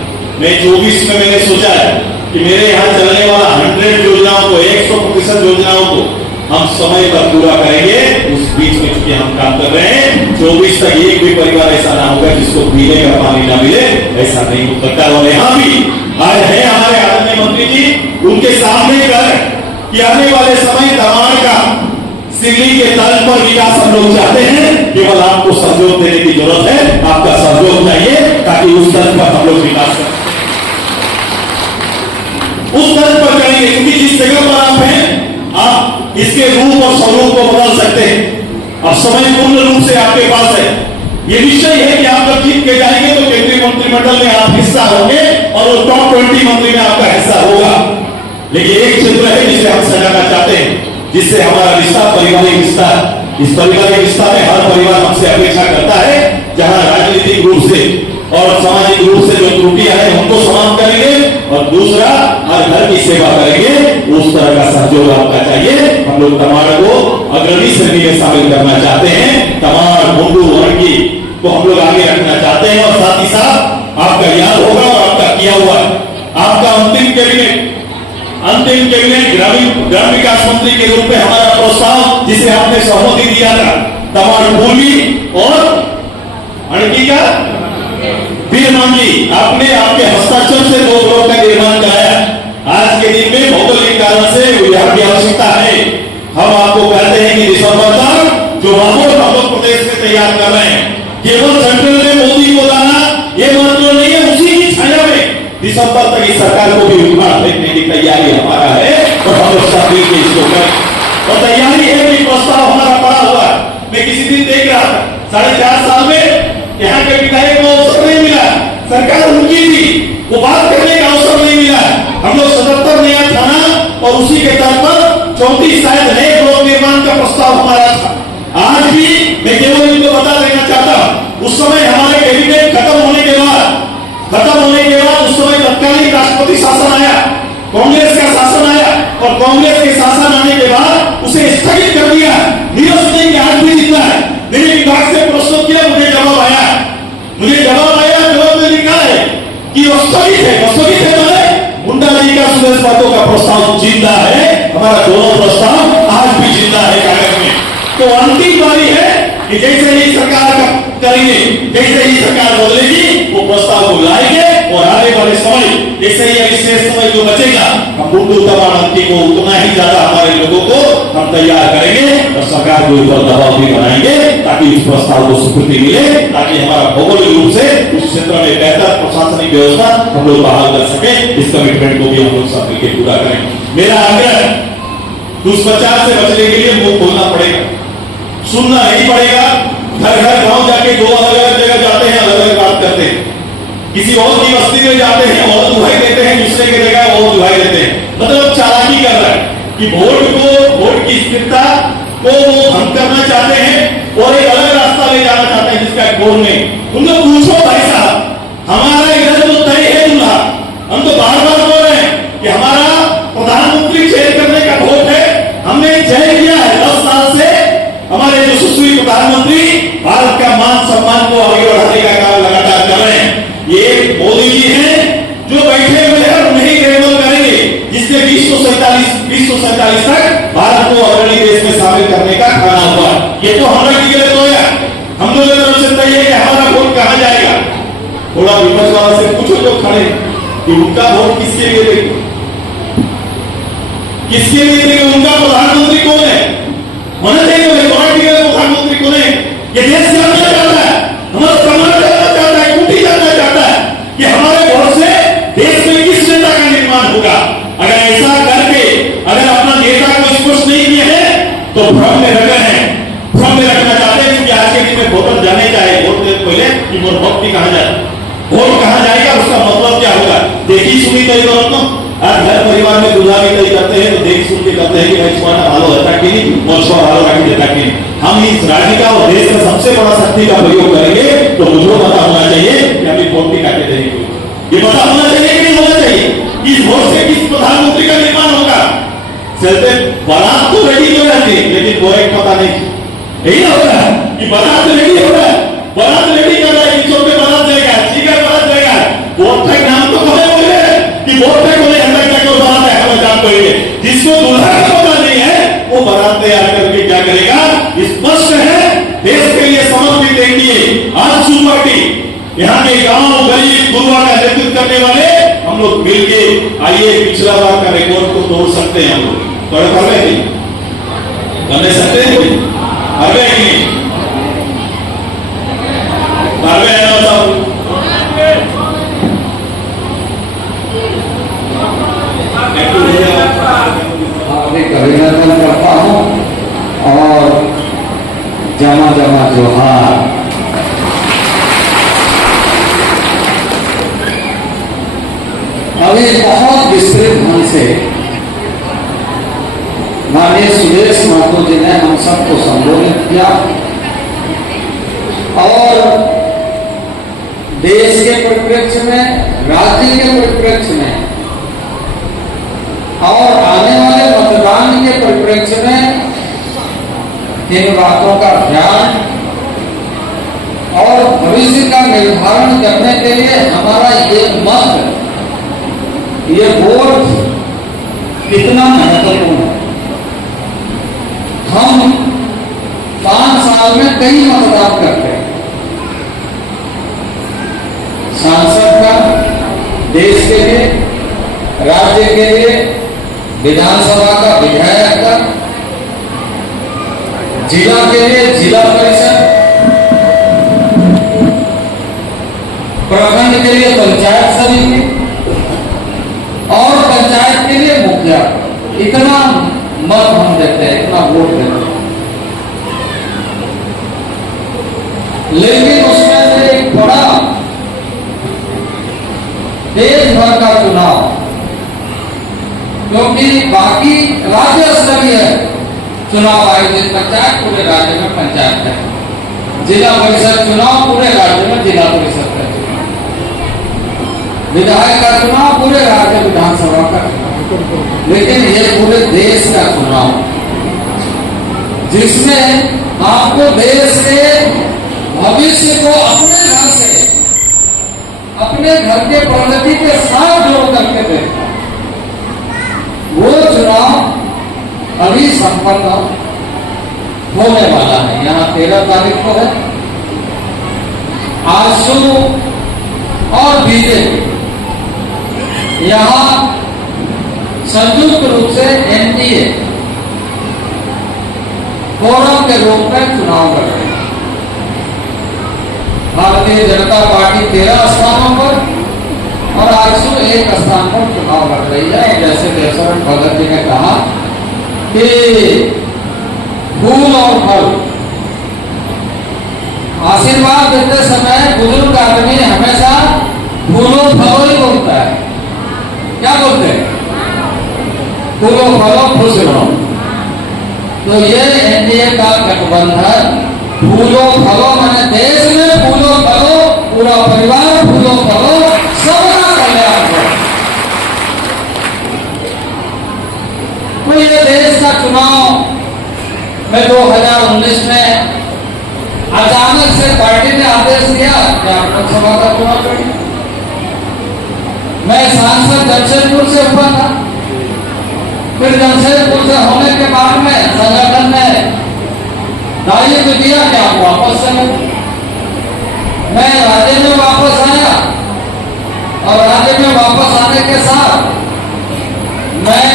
मैं 24 में मैंने सोचा है कि मेरे यहाँ चलने वाला 100 योजनाओं को 100% योजनाओं को हम समय पर पूरा करेंगे। उस बीच में चूंकि हम काम कर रहे हैं 24 तक एक भी परिवार ऐसा ना होगा जिसको पीने का पानी ना मिले, ऐसा नहीं हो सकता। और यहाँ भी आज है हमारे आदरणीय मंत्री जी, उनके सामने कर कि आने वाले समय तमाम का सिवनी के तल पर विकास हम लोग चाहते हैं, केवल आपको सहयोग देने की जरूरत है, आपका सहयोग चाहिए ताकि उस तल पर हम लोग विकास करें, उस तल पर चलेंगे। क्योंकि जिस जगह पर आप हैं आप इसके रूप और स्वरूप को बदल सकते हैं। अब समय पूर्ण रूप से आपके पास है, ये निश्चय है कि आप जब जीत के जाएंगे तो केंद्रीय मंत्रिमंडल में आप हिस्सा होंगे और वो टॉप 20 मंत्री में आपका हिस्सा होगा। लेकिन एक क्षेत्र है जिसे हम सजाना चाहते हैं, जिससे हमारा रिश्ता पारिवारिक रिश्ता, इस पारिवारिक रिश्ता में हर परिवार हमसे अपेक्षा करता है, जहां राजनीतिक रूप से और सामाजिक रूप से जो त्रुटियां हैं उनको समाप्त करेंगे और दूसरा हर घर की सेवा करेंगे। उस तरह का सहयोग आपका चाहिए। हम लोग तमाम को अग्रणी श्रेणी में शामिल करना चाहते हैं, तमाम मुंडू वर्गी को हम लोग आगे रखना चाहते हैं और साथ ही साथ आपका याद होगा और आपका किया हुआ आपका अंतिम कैबिनेट ग्राम विकास मंत्री के रूप में हमारा प्रस्ताव जिसे आपने सहमति दिया था, तमाम भूमि और अड़की का निर्माण की आपने आपके हस्ताक्षर से 2 करोड़ का निर्माण कराया। आज के दिन में भौगोलिक कारण से यहाँ की आवश्यकता है। हम आपको कहते हैं कि दिसंबर तक जो माहौल हम लोग प्रदेश में तैयार कर रहे हैं, केवल सेंट्रल में मोदी को लाना ये मात्र नहीं है, उसी की छाया में दिसंबर तक इस सरकार को भी उखाड़ फेंकने की तैयारी हमारा है और हम लोग सब मिलकर इसको करें। और तैयारी है कि प्रस्ताव हमारा पड़ा हुआ है। मैं किसी दिन देख रहा था 4.5 साल में यहाँ के विधायक को अवसर नहीं मिला, सरकार उनकी थी, वो बात करने का अवसर नहीं मिला। हम लोग 77 नया थाना और उसी के तौर पर 34 शायद नए रोड निर्माण का प्रस्ताव हमारा था। आज भी मैं केवल इनको बता देना चाहता हूँ, उस समय हमारे कैबिनेट खत्म होने के बाद उस समय तत्कालीन राष्ट्रपति शासन आया, कांग्रेस का शासन आया और कांग्रेस के शासन आने के बाद उसे स्थगित कर दिया। नीरज सिंह के आज भी जितना है, मेरे विभाग से प्रस्तुत किया, मुझे जवाब आया जवाब में लिखा है कि स्थगित है मैंने मुंडा जी का सुरेश बातों का प्रस्ताव जिंदा है, हमारा दोनों प्रस्ताव आज भी जिंदा है कागज में। तो अंतिम बारी है कि जैसे ही सरकार करेंगे, जैसे ही सरकार बदलेगी वो प्रस्ताव को लाएंगे और आने वाले समय जैसे ही अभी शेष समय जो बचेगा हम बुंदू तमाम को उतना ही ज्यादा हमारे लोगों को हम तैयार करेंगे और सरकार के ऊपर दबाव भी बनाएंगे ताकि इस प्रस्ताव को स्वीकृति मिले, ताकि हमारा भौगोलिक रूप से उस क्षेत्र में बेहतर प्रशासनिक व्यवस्था हम लोग बहाल कर सके। इस कमिटमेंट को भी हम लोग सब मिलकर पूरा करेंगे। मेरा आग्रह दुष्प्रचार से बचने के लिए मुंह खोलना पड़ेगा। सुनना नहीं पड़ेगा। घर घर गांव जाके दो अलग अलग जगह जाते हैं, अलग अलग बात करते हैं। किसी और की बस्ती में जाते हैं और दुहाई देते हैं, दूसरे की जगह और दुहाई देते हैं। मतलब चालाकी कर रहा है कि वोट की स्थिरता को वो भंग करना चाहते हैं और एक अलग रास्ता ले जाना चाहते हैं जिसका गोल में। उनको पूछो भाई साहब, हमारा इधर तो तय है दूल्हा, हम तो बार बार बोल रहे हैं कि हमारा प्रधानमंत्री चयन करने का वोट है, हमने चयन किया है 10 साल से। हमारे यशस्वी प्रधानमंत्री भारत का मान सम्मान को आगे बढ़ाने का काम लगातार कर रहे हैं। ये मोदी जी हैं जो बैठे हुए हैं और नहीं केवल करेंगे, जिसने 2047 तक भारत को अग्रणी देश में शामिल करने का खाना हुआ। ये तो हमारा टिकट तो है, हम लोगों की तरफ से तय है कि हमारा वोट कहां जाएगा। थोड़ा विपक्ष वाला से पूछो जो खड़े कि उनका वोट किसके लिए देंगे, किसके लिए देंगे, उनका प्रधानमंत्री कौन है, होना चाहिए पार्टी का प्रधानमंत्री कौन है। ये देश जानना चाहता है, हमारा सम्मान जानना चाहता है, कुटी जानना चाहता है कि हमारे वोट से देश में किस नेता का निर्माण होगा। अगर ऐसा करके अगर अपना नेता को स्पष्ट नहीं किए हैं तो भ्रम में रख रहे हैं, भ्रम में रखना चाहते हैं। क्योंकि आज के दिन में वोटर जाने चाहे वोट देने पहले कि वोट भक्ति कहां जाए, वोट कहां जाएगा, उसका मतलब क्या होगा। देखी सुनी तय करो। आज घर परिवार में दूल्हा भी तय करते हैं तो देख सुन के करते हैं कि भाई छुआना भालो रहता कि नहीं, मौसम भालो रख देता कि नहीं। हम इस राज्य का और देश का सबसे बड़ा शक्ति का प्रयोग करेंगे तो मुझे पता होना चाहिए कि हमें वोट भी काटे देंगे। ये पता होना चाहिए कि नहीं होना चाहिए, इस वोट से किस प्रधानमंत्री का निर्माण होगा। चलते बारात तो रेडी हो जाती है लेकिन वो एक पता नहीं, यही ना होता है कि बारात रेडी हो रहा है, बारात रेडी कर रहा है, किसों पे बारात जाएगा, सीकर बारात जाएगा, वोट तक नाम तो कहे बोले कि वोट तक बोले अंदर तक तो बारात है, हम काम करेंगे। जिसको दूल्हा का पता नहीं है वो बारात तैयार करके क्या करेगा। स्पष्ट है, देश के लिए समर्पित एनडीए आज पार्टी, यहाँ के गांव गरीब गुरुआ का नेतृत्व करने वाले हम लोग मिलके आइए पिछला बार का रिकॉर्ड को तोड़ सकते हैं। हम लोग कर रहे हैं, करने सकते हैं, कर रहे हैं नहीं, कर रहे हैं सब। अभिनंदन करता हूँ और जमा जमा जोहार। अभी बहुत विस्तृत ढंग से माननीय सुरेश महतो जी ने हम सबको संबोधित किया और देश के परिप्रेक्ष्य में, राज्य के परिप्रेक्ष्य में और आने वाले मतदान के परिप्रेक्ष्य में इन बातों का ध्यान और भविष्य का निर्धारण करने के लिए हमारा ये मत, ये वोट कितना महत्वपूर्ण है। हम 5 साल में कई मतदान करते हैं, सांसद का, देश के लिए, राज्य के लिए, विधानसभा का, विधायक का, जिला के लिए जिला परिषद, प्रखंड के लिए पंचायत समिति और पंचायत के लिए मुखिया। इतना मत हम देते हैं, इतना वोट देते हैं। लेकिन उसमें से एक बड़ा देश भर का चुनाव, क्योंकि बाकी राज्य स्तरीय चुनाव आयोजित, पंचायत पूरे राज्य में पंचायत है, जिला परिषद चुनाव पूरे राज्य में जिला परिषद का चुनाव, विधायक का चुनाव पूरे राज्य विधानसभा का चुनाव, लेकिन ये पूरे देश का चुनाव जिसमें आपको देश के भविष्य को अपने घर से, अपने घर के प्रगति के साथ जोड़ करके देखना। वो चुनाव अभी संपन्न होने वाला है। यहाँ 13 तारीख को है। आजसू और बीजेपी यहाँ संयुक्त रूप से एनडीए फोरम के रूप में चुनाव कर रहे हैं। भारतीय जनता पार्टी 13 स्थानों पर और आजसू 1 स्थान पर चुनाव लड़ रही है। जैसे देशरण भगत जी ने कहा कि फूल और फल आशीर्वाद देते समय बुजुर्ग आदमी हमेशा फूलो फलो ही बोलता है। क्या बोलते हैं? फूलो फलो खुश रहो। तो ये एनडीए का गठबंधन फूलो फलो, मैंने देश में फूलो फलो, पूरा परिवार फूलो फलो, सबका कल्याण हो। तो ये देश का चुनाव में 2019 में अचानक से पार्टी ने आदेश दिया कि आप लोकसभा का चुनाव करिए। मैं सांसद जमशेदपुर से हुआ था, फिर जमशेदपुर से होने के बाद में संगठन ने दायित्व दिया कि आप वापस चले। मैं राज्य में वापस आया और राज्य में वापस आने के साथ मैं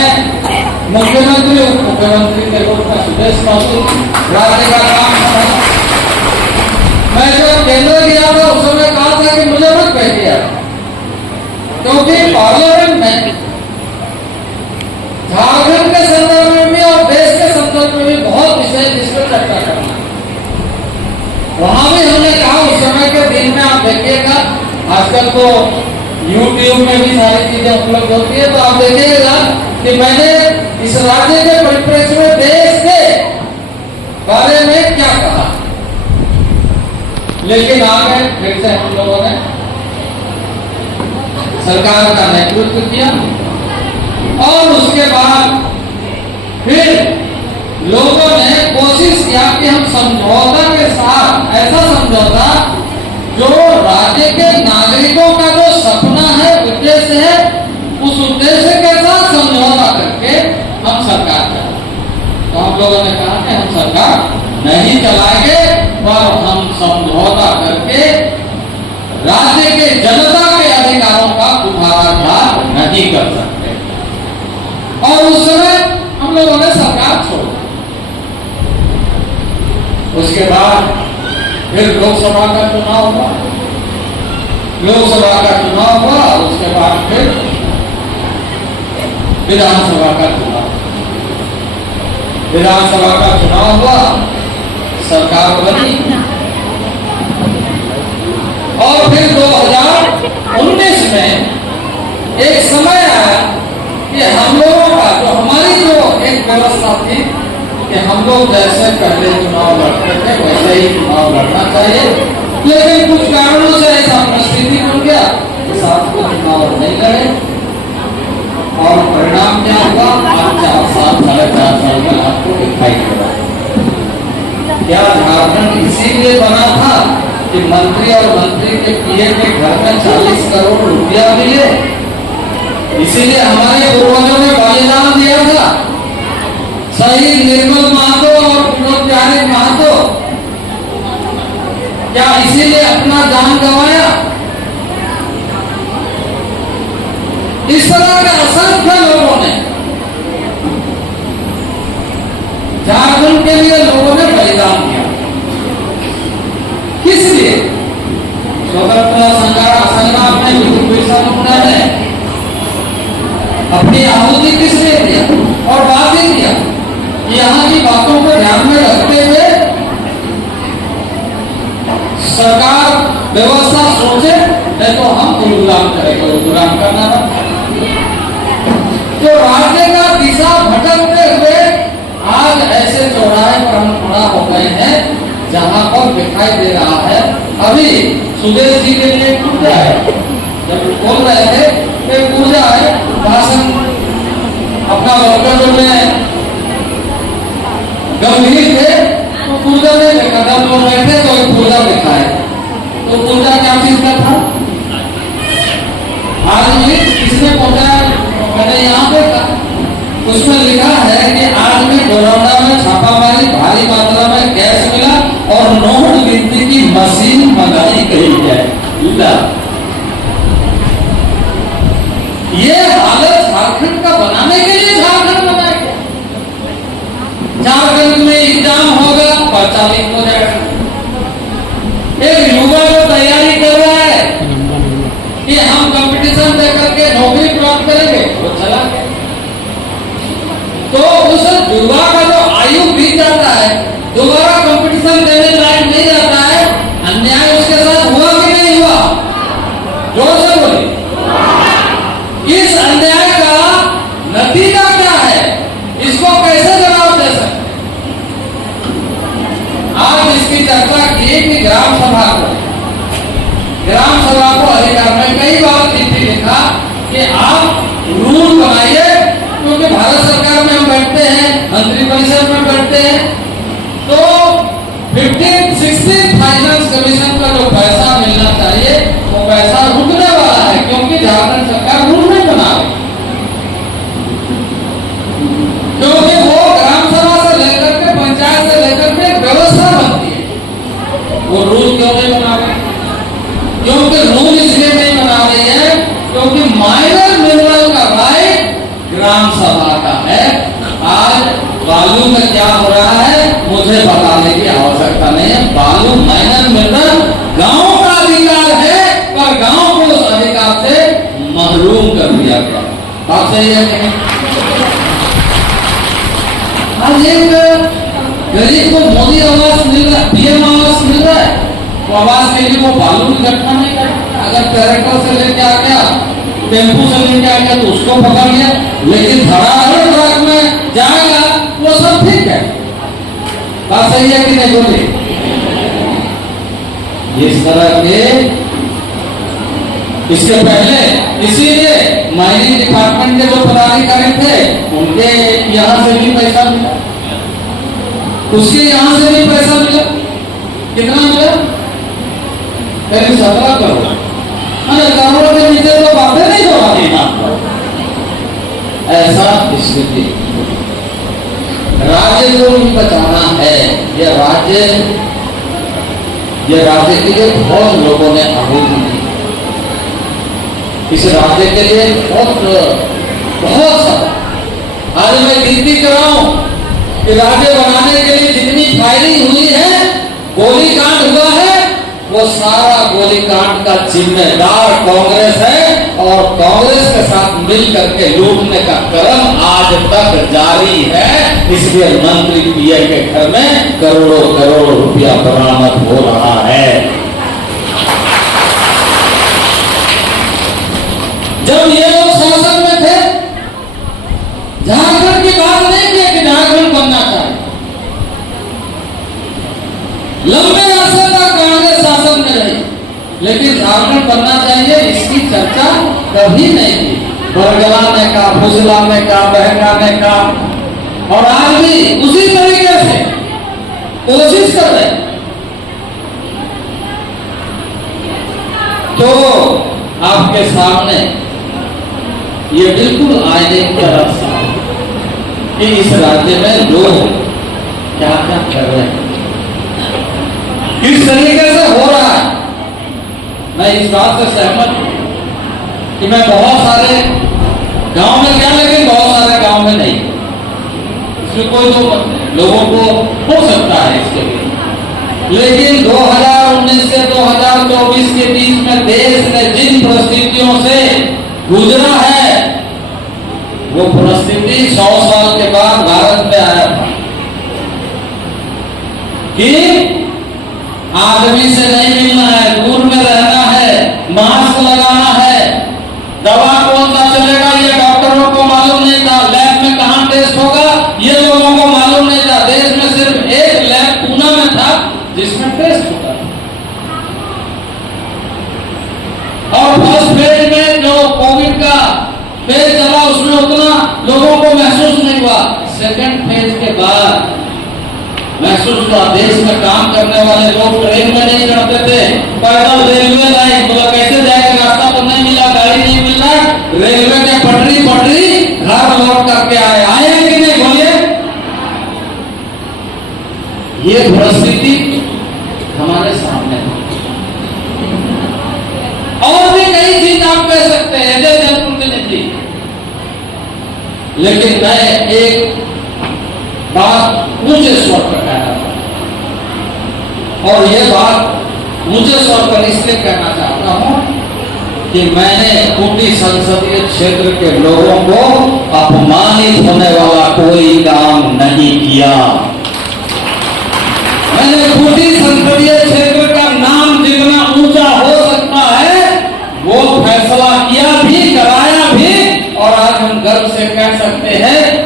मुख्यमंत्री उप मुख्यमंत्री के रूप में सुदेश महसूद राज्य का काम किया। मैं जब केंद्र गया था उस समय कहा था कि मुझे मत भेजिए, क्योंकि पार्लियामेंट में झारखंड के संदर्भ में भी और देश के संदर्भ में भी बहुत विषय जिस पर चर्चा करना। वहां भी हमने कहा, उस समय के दिन में आप देखिएगा, आजकल तो YouTube में भी सारी चीजें उपलब्ध होती है, तो आप देखिएगा कि मैंने इस राज्य के परिप्रेक्ष्य में देश के बारे में क्या कहा। लेकिन आगे फिर से हम लोगों ने सरकार का नेतृत्व किया और उसके बाद फिर लोगों ने कोशिश किया कि हम समझौता के साथ, ऐसा समझौता जो राज्य के नागरिकों का जो सपना है, उद्देश्य है, उस उद्देश्य के साथ समझौता करके हम सरकार चलाएं। तो हम लोगों ने कहा कि हम सरकार नहीं चलाएंगे और हम समझौता करके राज्य के जनता के अधिकारों का कुठाराघात नहीं कर सकते। और उस समय हम लोगों ने सरकार छोड़ी। उसके बाद फिर लोकसभा का चुनाव हुआ, लोकसभा का चुनाव हुआ, उसके बाद फिर विधानसभा का चुनाव, विधानसभा का चुनाव हुआ, सरकार बनी और फिर 2019 में एक समय आया कि हम लोगों का जो हमारी जो एक व्यवस्था थी कि हम लोग जैसे पहले चुनाव लड़ते थे वैसे ही चुनाव लड़ना चाहिए, लेकिन कुछ कारणों से ऐसा परिस्थिति बन गया कि साथ को चुनाव नहीं लड़े और परिणाम क्या हुआ? आज 4 साल 4.5 साल में आपको दिखाई दे रहा है। क्या झारखंड इसीलिए बना था कि मंत्री और मंत्री के पीए के घर में 40 करोड़ रुपया मिले? इसीलिए हमारे पूर्वजों ने बलिदान दिया था। शहीद निर्मल महतो और विनोद प्यारे महतो क्या इसीलिए अपना जान गंवाया? इस तरह के असंख्य लोगों ने झारखंड के लिए लोगों ने बलिदान दिया। किस लिए? स्वतंत्रता संग्राम में बिरसा मुंडा ने अपनी आहुति किस लिए दिया और बाद ही दिया? यहाँ की बातों को ध्यान में रखते हुए सरकार व्यवस्था सोचे, नहीं तो हम गुलाम करेंगे, गुलाम करना था। तो राज्य का दिशा भटकते हुए आज ऐसे चौराहे पर हम खड़ा हो गए हैं जहां पर दिखाई दे रहा है। अभी सुदेश जी के लिए पूजा है, जब बोल रहे थे कि पूजा है, भाषण अपना वक्तव्य में गंभीर थे तो पूजा में देखा बोल रहे थे तो पूजा दिखाए। तो पूजा क्या चीज का था? आज भी किसने पहुंचाया? मैंने यहाँ पे उसमें लिखा है कि आज भी कोरोना में छापामारी, भारी मात्रा में गैस मिला और नोट गिनती की मशीन मंगाई गई है। ये हालत झारखंड का बनाने के लिए झारखंड बनाया गया। झारखंड में एग्जाम होगा, पर्चा लीक हो जाएगा। एक युवा जो तैयारी कर रहा है कि हम कंपटीशन दे करके नौकरी प्राप्त करेंगे, वो चला गया। तो उस युवा का जो आयु बीत जाता है, दोबारा कंपटीशन देने लायक नहीं रहता है, अन्याय उसके साथ हुआ कि नहीं हुआ? जोर से बोले। इस अन्याय का नतीजा क्या है, इसको कैसे जवाब दे सकते? आज इसकी चर्चा की कि ग्राम सभा को अधिकार में कई बार चिट्ठी लिखा कि आप रूल बनाइए, क्योंकि भारत सरकार में हम बैठते हैं, मंत्रिपरिषद में बैठते हैं, तो 15-16 फाइनेंस कमीशन का जो पैसा मिलना चाहिए वो पैसा रुकने वाला है, क्योंकि झारखंड सरकार रूल नहीं बना रही, क्योंकि वो ग्राम सभा से लेकर के पंचायत से लेकर के व्यवस्था बनती है। वो रूल क्यों नहीं बना रही? क्योंकि रूल इसलिए नहीं बना रही है क्योंकि माइनर मिनरल का राइट ग्राम सभा का है। आज बालू में क्या हो रहा है मुझे बताने की आवश्यकता नहीं है। बालू माइनर मिनरल गांव का अधिकार है, पर गांव को उस अधिकार से महरूम कर दिया गया। बात सही है नहीं? आज एक गरीब को मोदी आवास मिल रहा है, पीएम आवास मिल रहा है, तो आवास के लिए वो बालू इकट्ठा नहीं करता। अगर ट्रैक्टर से लेके आ गया, टेम्पू से लेके आ गया तो उसको पकड़ लिया, लेकिन धड़ाधड़ ट्रक में जाएगा वो सब ठीक है। बात सही है कि नहीं बोले? इस तरह के इसके पहले इसीलिए माइनिंग डिपार्टमेंट के जो पदाधिकारी थे उनके यहां से भी पैसा मिला, उसके यहां से भी पैसा मिला। कितना मिला? करीब 17 करोड़। अरे करोड़ के नीचे तो बातें नहीं दोहराती ना। ऐसा स्थिति राज्य को भी बचाना है। ये राज्य के लिए बहुत लोगों ने आहुति दी। इस राज्य के लिए बहुत सारा। आज मैं गिनती कराऊं कि राज्य बनाने के लिए जितनी फायरिंग हुई है, गोलीकांड हुआ है, वो सारा गोलीकांड का जिम्मेदार कांग्रेस है, और कांग्रेस के साथ मिलकर के लूटने का क्रम आज तक जारी है। इसलिए मंत्री पीए के घर में करोड़ों करोड़ रुपया बरामद हो रहा है। जब ये लोग शासन में थे, झारखंड की बात नहीं की कि झारखंड बनना चाहिए। लंबे अरसे तक कांग्रेस शासन में रही, लेकिन झारखंड बनना चाहिए इसकी चर्चा कभी नहीं की। बरगलाने का, फुसलाने का, बहकाने का, और आज भी उसी तरीके से कोशिश कर रहे। तो आपके सामने ये बिल्कुल आईने की तरह कि इस राज्य में लोग क्या क्या कर रहे हैं, किस तरीके से हो रहा है। मैं इस बात से सहमत हूं कि मैं बहुत सारे गांव में गया, लेकिन बहुत सारे गांव में नहीं। इसमें कोई दो मत नहीं, लोगों को हो सकता है इसके लिए। लेकिन 2019 से 2024 के बीच में देश ने जिन परिस्थितियों से गुजरा है, वो परिस्थिति 100 साल के बाद भारत में आया था कि आदमी से नहीं मिलना है, दूर में रहना है, मास्क लगाना है, दवा कौन सा चलेगा ये डॉक्टरों को मालूम नहीं था, लैब में कहां टेस्ट होगा ये लोगों को मालूम नहीं था। देश में सिर्फ एक लैब पूना में था जिसमें टेस्ट होता था, और फर्स्ट फेज में जो कोविड का फेज चला उसमें उतना लोगों को महसूस नहीं हुआ। सेकंड फेज के बाद महसूस हुआ। देश में काम करने वाले लोग ट्रेन में नहीं चढ़ते थे, पैदल रेलवे लाइन, तो कैसे जाएगा, रास्ता तो नहीं मिला, गाड़ी नहीं मिल रहा, रेलवे के पटरी घर लौट करके आए कि नहीं बोलिए? ये परिस्थिति हमारे सामने है। और भी कई चीज आप कह सकते हैं जनप्रतिनिधि, लेकिन मैं एक बात ऊंचे स्वर पर कहना चाहता हूं, और ये बात ऊंचे स्वर पर इसलिए कहना चाहता हूं कि मैंने खूंटी संसदीय क्षेत्र के लोगों को अपमानित होने वाला कोई काम नहीं किया। मैंने खूंटी संसदीय क्षेत्र का नाम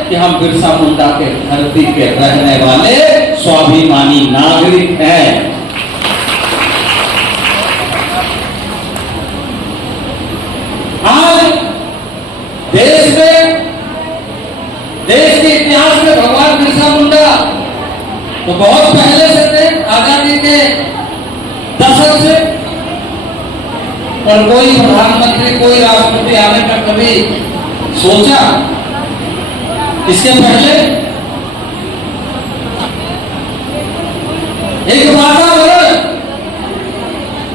कि हम बिरसा मुंडा के धरती के रहने वाले स्वाभिमानी नागरिक हैं। आज देश में, देश के इतिहास में भगवान बिरसा मुंडा तो बहुत पहले से थे, आजादी के दशक से, पर कोई प्रधानमंत्री, कोई राष्ट्रपति आने का कभी सोचा? इसके पहले एक वातावरण,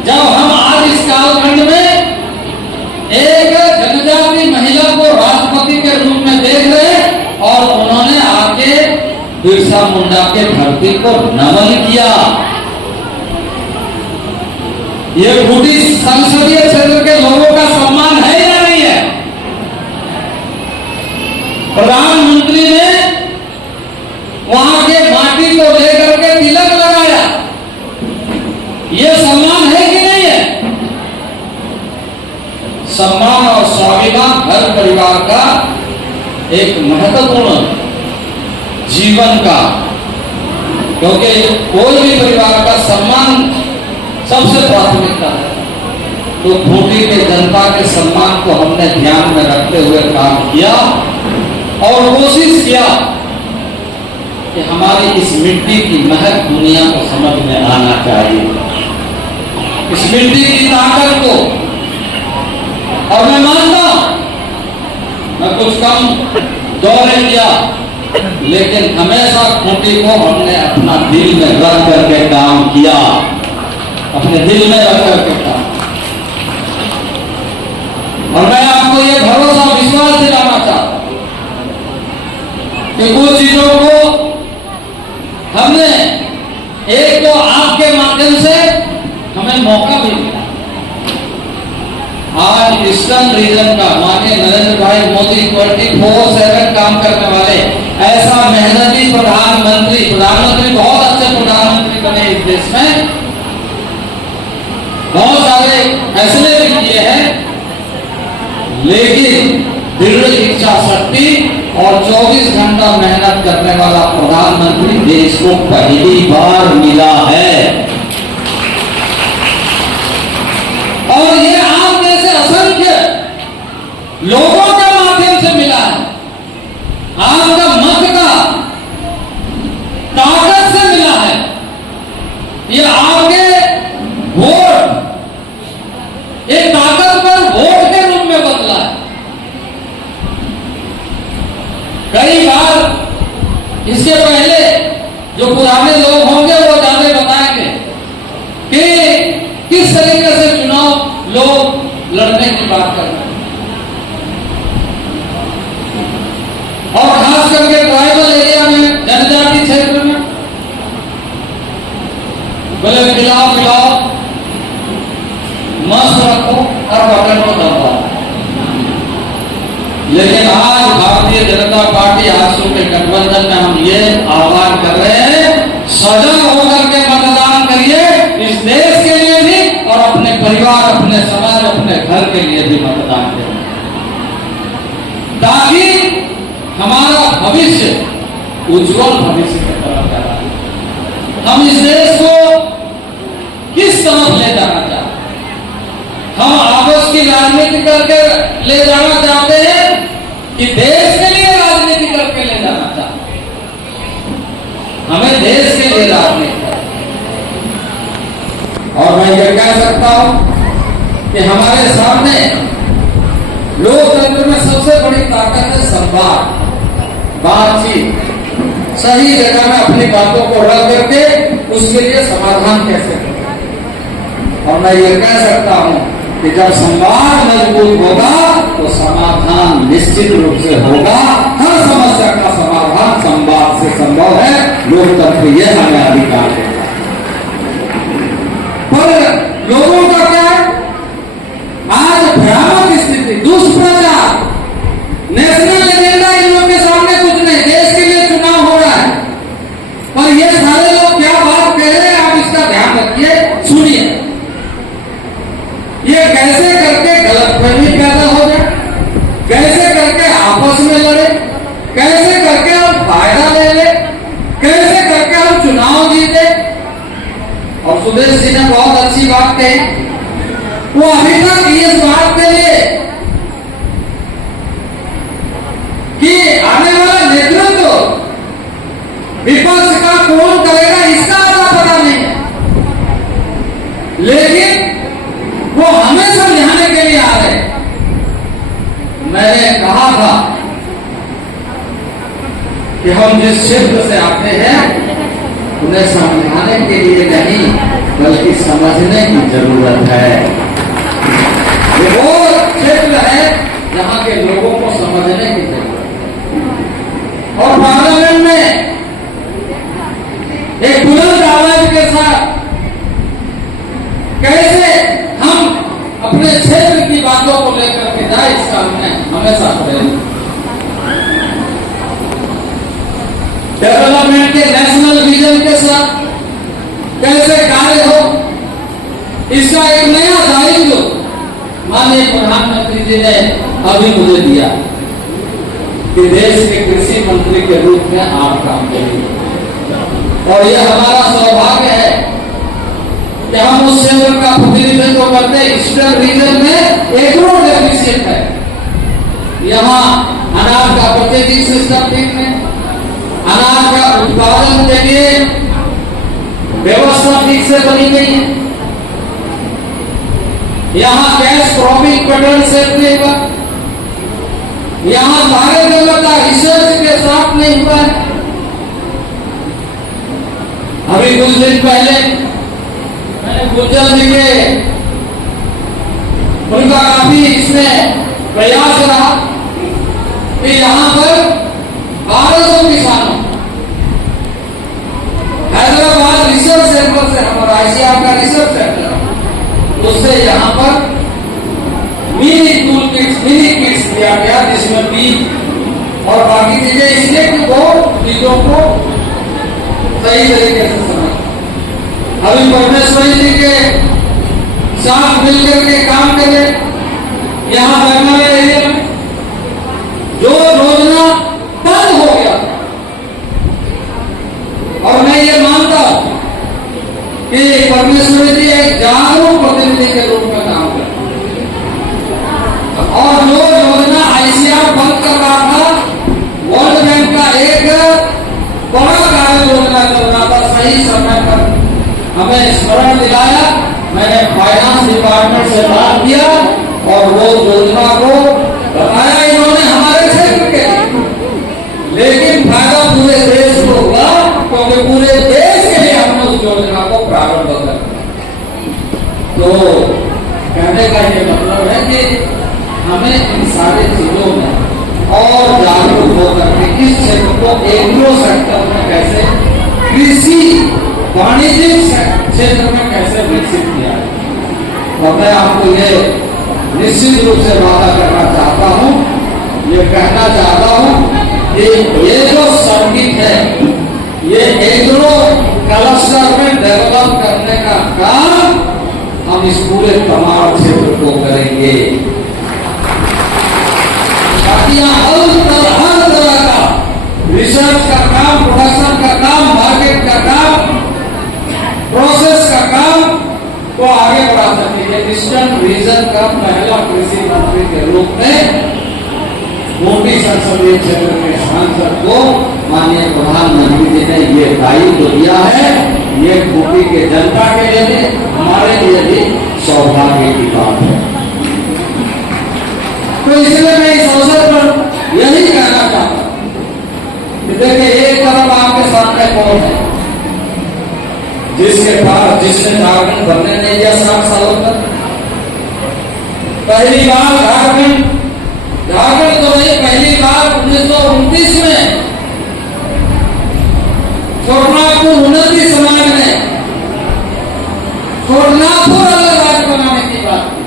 जब हम आज इस कालखंड में एक जनजाति महिला को राष्ट्रपति के रूप में देख रहे हैं और उन्होंने आके बिरसा मुंडा के धरती को नमन किया। ये बूटी संसदीय क्षेत्र के लोगों का सम्मान है या नहीं है? प्रधानमंत्री ने वहां के माटी को लेकर के तिलक लगाया, ये सम्मान है कि नहीं है? सम्मान और स्वाभिमान घर परिवार का एक महत्वपूर्ण जीवन का, क्योंकि कोई भी परिवार का सम्मान सबसे प्राथमिकता है। तो खूंटी के जनता के सम्मान को हमने ध्यान में रखते हुए काम किया और कोशिश किया कि हमारी इस मिट्टी की महक दुनिया को समझ में आना चाहिए, इस मिट्टी की ताकत को। और मैं मानता हूं, मैं कुछ कम दौरे किया, लेकिन हमेशा खूंटी को हमने अपना दिल में रख करके काम किया, अपने दिल में रख करके काम। और मैं आपको ये भरोसा, विश्वास दिलाना चाहता हूं कि कुछ चीजों को हमने, एक तो आपके माध्यम से हमें मौका भी मिला। आज ईस्टर्न रीजन का माननीय नरेंद्र भाई मोदी 24/7 काम करने वाले ऐसा मेहनती प्रधानमंत्री बहुत अच्छे प्रधानमंत्री बने इस देश में, बहुत सारे फैसले भी किए हैं, लेकिन दृढ़ इच्छा शक्ति और 24 घंटा मेहनत करने वाला प्रधानमंत्री देश को पहली बार मिला है। और ये आप जैसे असंख्य लोगों के माध्यम से मिला है, आपका मत का ताकत से मिला है। ये आपके वोट एक ताकतवर वोट के रूप में बदला है। कई बार इसके पहले जो पुराने लोग होंगे वो ज्यादा बताएंगे कि किस तरीके से चुनाव लोग लड़ने की बात कर रहे हैं, और खास करके ट्राइबल एरिया में, जनजाति क्षेत्र में बोले खिलाओ मस्त रखो और बटन को दबाओ। लेकिन आज भारतीय जनता पार्टी आजसू के गठबंधन में हम ये आह्वान कर रहे हैं, सजग होकर के मतदान करिए, इस देश के लिए भी और अपने परिवार, अपने समाज, अपने घर के लिए भी मतदान करें, ताकि हमारा भविष्य उज्जवल भविष्य की तरफ जा रहा है। हम इस देश को किस तरफ ले जाना चाहते हैं? हम आपस की राजनीति करके ले जाना चाहते हैं कि देश के लिए राजनीति करके ले जाना चाहते हैं? हमें देश के लिए राजनीति करनी। और मैं ये कह सकता हूं कि हमारे सामने लोकतंत्र में सबसे बड़ी ताकत है संवाद, बातचीत, सही जगह में अपनी बातों को रख करके उसके लिए समाधान कैसे करें। और मैं ये कह सकता हूं कि जब संवाद मजबूत होगा तो समाधान निश्चित रूप से होगा। हर समस्या का समाधान संवाद से संभव है। लोकतंत्र ये हमें अधिकार देता है। पर लोगों का क्या है? आज भयानक स्थिति, दुष्प्रचार, नेशनल एजेंडा इन लोगों के सामने कुछ नहीं, देश के लिए चुनाव हो रहा है, पर ये सारे लोग क्या बात कह रहे हैं आप इसका ध्यान रखिए, सुनिए। ये कैसे करके गलतफहमी पैदा हो जाए, कैसे करके आपस में लड़े, कैसे और सुदेश जी ने बहुत अच्छी बात कही। वो अभी तक इस बात के लिए कि आने वाला नेतृत्व विपक्ष का कौन करेगा इसका पता नहीं है, लेकिन वो हमें समझाने के लिए आ रहे। मैंने कहा था कि हम जिस क्षेत्र से आते हैं उन्हें समझाने के लिए नहीं बल्कि समझने की जरूरत है। ये वो क्षेत्र है जहां के लोगों को समझने की जरूरत है। और पार्लियामेंट में एक बुलंद आवाज के साथ कैसे हम अपने क्षेत्र की बातों को लेकर के जाए, इसका हमें हमेशा प्रयास। डेवलपमेंट के नेशनल विजन के साथ कैसे कार्य हो, इसका एक नया दायित्व माननीय प्रधानमंत्री जी ने अभी मुझे दिया कि देश के कृषि मंत्री के रूप में आप काम करेंगे। और यह हमारा सौभाग्य है कि हम उस क्षेत्र का प्रतिनिधित्व करते हैं। ईस्टर्न रीजन में एग्रो डेफिशिएंट है, यहाँ अनाज का पैकेजिंग सिस्टम ठीक है, अनाज का उत्पादन के लिए व्यवस्था ठीक से बनी गई है, यहाँ कैश क्रॉपिंग पैटर्न सेट नहीं हुआ, यहाँ सारे जगह का रिसर्च के साथ नहीं हुआ है। अभी कुछ दिन पहले मैंने गुज्जर जी के उनका काफी इसमें प्रयास रहा कि यहाँ पर 1200 किसानों हैदराबाद रिसर्च सेंटर से, हमारा आईसीआर का रिसर्च सेंटर, उससे यहाँ पर mini tool kits, mini kits दिया गया जिसमें बीज और बाकी चीजें, इसलिए कि वो चीजों को सही तरीके से समझ। अभी परमेश्वरी जी के साथ मिलकर के काम करें यहाँ बरनाला एरिया में, जो योजना बंद हो गया। और मैं ये मानता हूं कि परमेश्वरी जी एक जागरूक प्रतिनिधि के रूप में काम कर, और जो योजना आईसीआर बंद कर रहा था, वर्ल्ड बैंक का एक बड़ा कार्य योजना चल रहा था, सही समय पर हमें स्मरण दिलाया। मैंने फाइनेंस डिपार्टमेंट से बात किया और वो योजना को बताया इन्होंने हमारे क्षेत्र के लिए, लेकिन फायदा पूरे देश को हुआ क्योंकि पूरे देश के लिए हमने उस योजना को प्रारंभ कर। तो कहने का ये मतलब है कि हमें इन सारी चीजों में और जागरूक होकर के इस क्षेत्र को एग्रो सेक्टर में कैसे, कृषि वाणिज्यिक क्षेत्र में कैसे विकसित किया है। और मैं आपको ये निश्चित रूप से वादा करना चाहता हूँ, ये कहना चाहता हूँ कि ये जो सर्किट है ये एग्रो क्लस्टर में डेवलप करने का काम हम इस पूरे तमाम क्षेत्र को करेंगे, ताकि हर तरह का रिसर्च का काम, प्रोडक्शन का काम, मार्केट का काम, प्रोसेस का काम को आगे बढ़ा सकेंगे। ईस्टर्न रीजन का पहला कृषि मंत्री के रूप में मोदी संसदीय क्षेत्र के सांसद को माननीय प्रधानमंत्री जी ने ये दायित्व दिया है। ये खूबी के जनता के लिए हमारे लिए भी सौभाग्य की बात है। तो इसलिए मैं इस अवसर पर यही कहना चाहता हूं कि देखिए, एक तरफ आपके सामने कौन है जिसके पास, जिसने झारखंड बनने नहीं दिया 7 सालों तक। पहली बार झारखंड तो नहीं, पहली बार 1929 में छोटनागपुर उन्नति समाज ने छोटनागपुर अलग राज्य बनाने की बात की।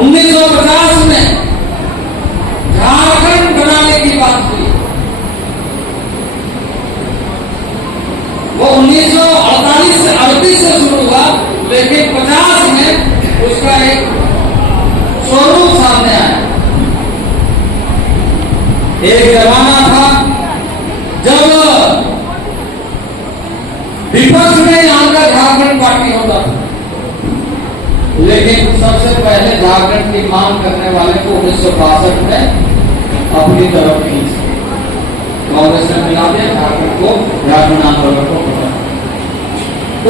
1950 में झारखंड बनाने की बात की। वो 1948 से 38 से शुरू हुआ, लेकिन 50 में उसका एक स्वरूप सामने आया। एक जमाना था जब विपक्ष पहले झारखंड की मांग करने वाले को 1962 में अपनी तरफ खींच कांग्रेस ने मिला दिया, झारखंड को झारखंड आंदोलन को पकड़ा।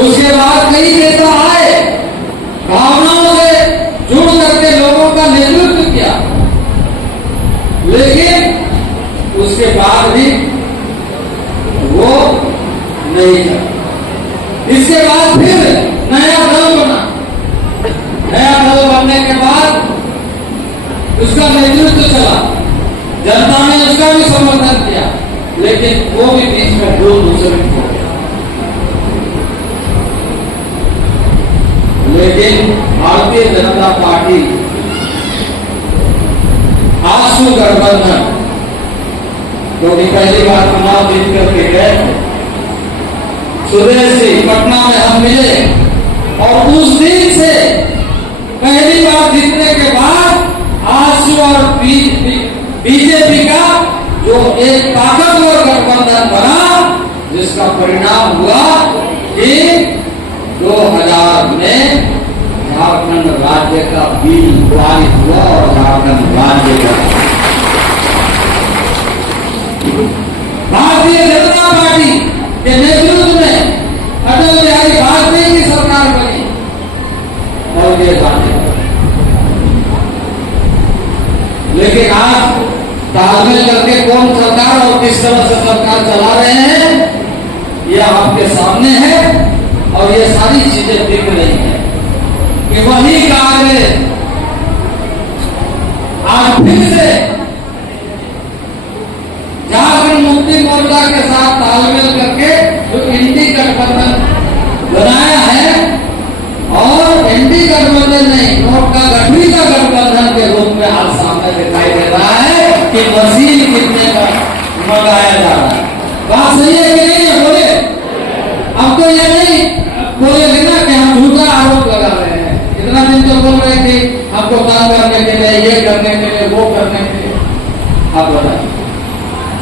उसके बाद कई नेता आए, भावनाओं से जुड़ करके लोगों का नेतृत्व किया, लेकिन उसके बाद भी वो नहीं चला। इसके बाद फिर नया दल बना, नया दल बनने के बाद उसका नेतृत्व चला, जनता ने उसका भी समर्थन किया, लेकिन वो भी बीच में दूसरे हो गया। लेकिन भारतीय जनता पार्टी आंसू गठबंधन, क्योंकि पहली बार चुनाव जीत करके गए, सुबह से पटना में हम मिले और उस दिन से पहली बार जीतने के बाद आंसू और बीजेपी का जो एक ताकतवर गठबंधन बना, जिसका परिणाम हुआ कि 2000 में झारखंड राज्य का बिल पारित हुआ और झारखंड राज्य का भारतीय जनता पार्टी के नेतृत्व में अटल बिहारी वाजपेयी की सरकार बनी और ये बातें, लेकिन आज तालमेल करके कौन सरकार और किस तरह से सरकार चला रहे हैं, यह आपके सामने है और ये सारी चीजें दिख रही है कि वही कांग्रेस आज फिर से झारखंड मुक्ति मोर्चा के साथ तालमेल करके जो एनडी गठबंधन बनाया है, और एनडी गठबंधन नहीं, नोट का गठबंधन गठबंधन के रूप में आज सामने दिखाई दे रहा है कि मशीन कितने का मंगाया जा रहा है। बात सही है कि नहीं है? बोले। अब तो ये नहीं बोले ना कि हम झूठा आरोप लगा रहे हैं। इतना दिन तो बोल रहे कि हमको काम करने के लिए, ये करने के लिए, वो करने के लिए, आप बताइए।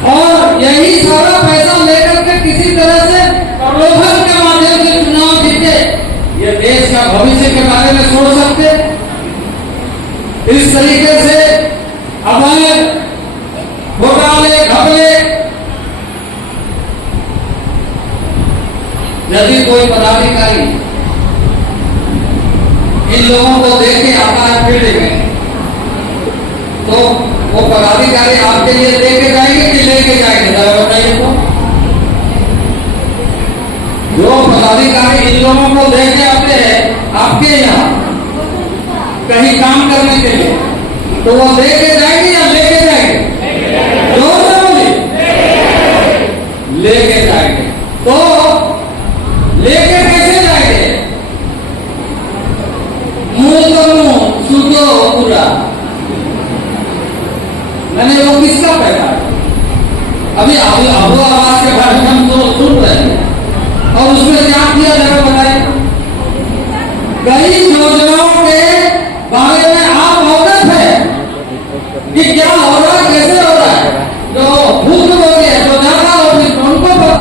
और यही सारा पैसा लेकर के किसी तरह से प्रलोभन के माध्यम से चुनाव जीते, ये देश का भविष्य के बारे में सोच सकते? इस तरीके से अवैध घोटाले घपले, यदि कोई पदाधिकारी इन लोगों को देख के आता है फील्ड में, तो वो पदाधिकारी आपके लिए लेके जाएंगे कि लेके जाएंगे? जरा बताइए। तो जो पदाधिकारी इन लोगों को लेके आते हैं आपके यहाँ कहीं काम करने के लिए, तो वो लेके जाएंगे या लेके जाएंगे? जोर से बोलिए। लेके जाएंगे। तो लेके कैसे जाएंगे? मुंह तो मुंह सुधो पूरा, मैंने वो किसका पैदा? अभी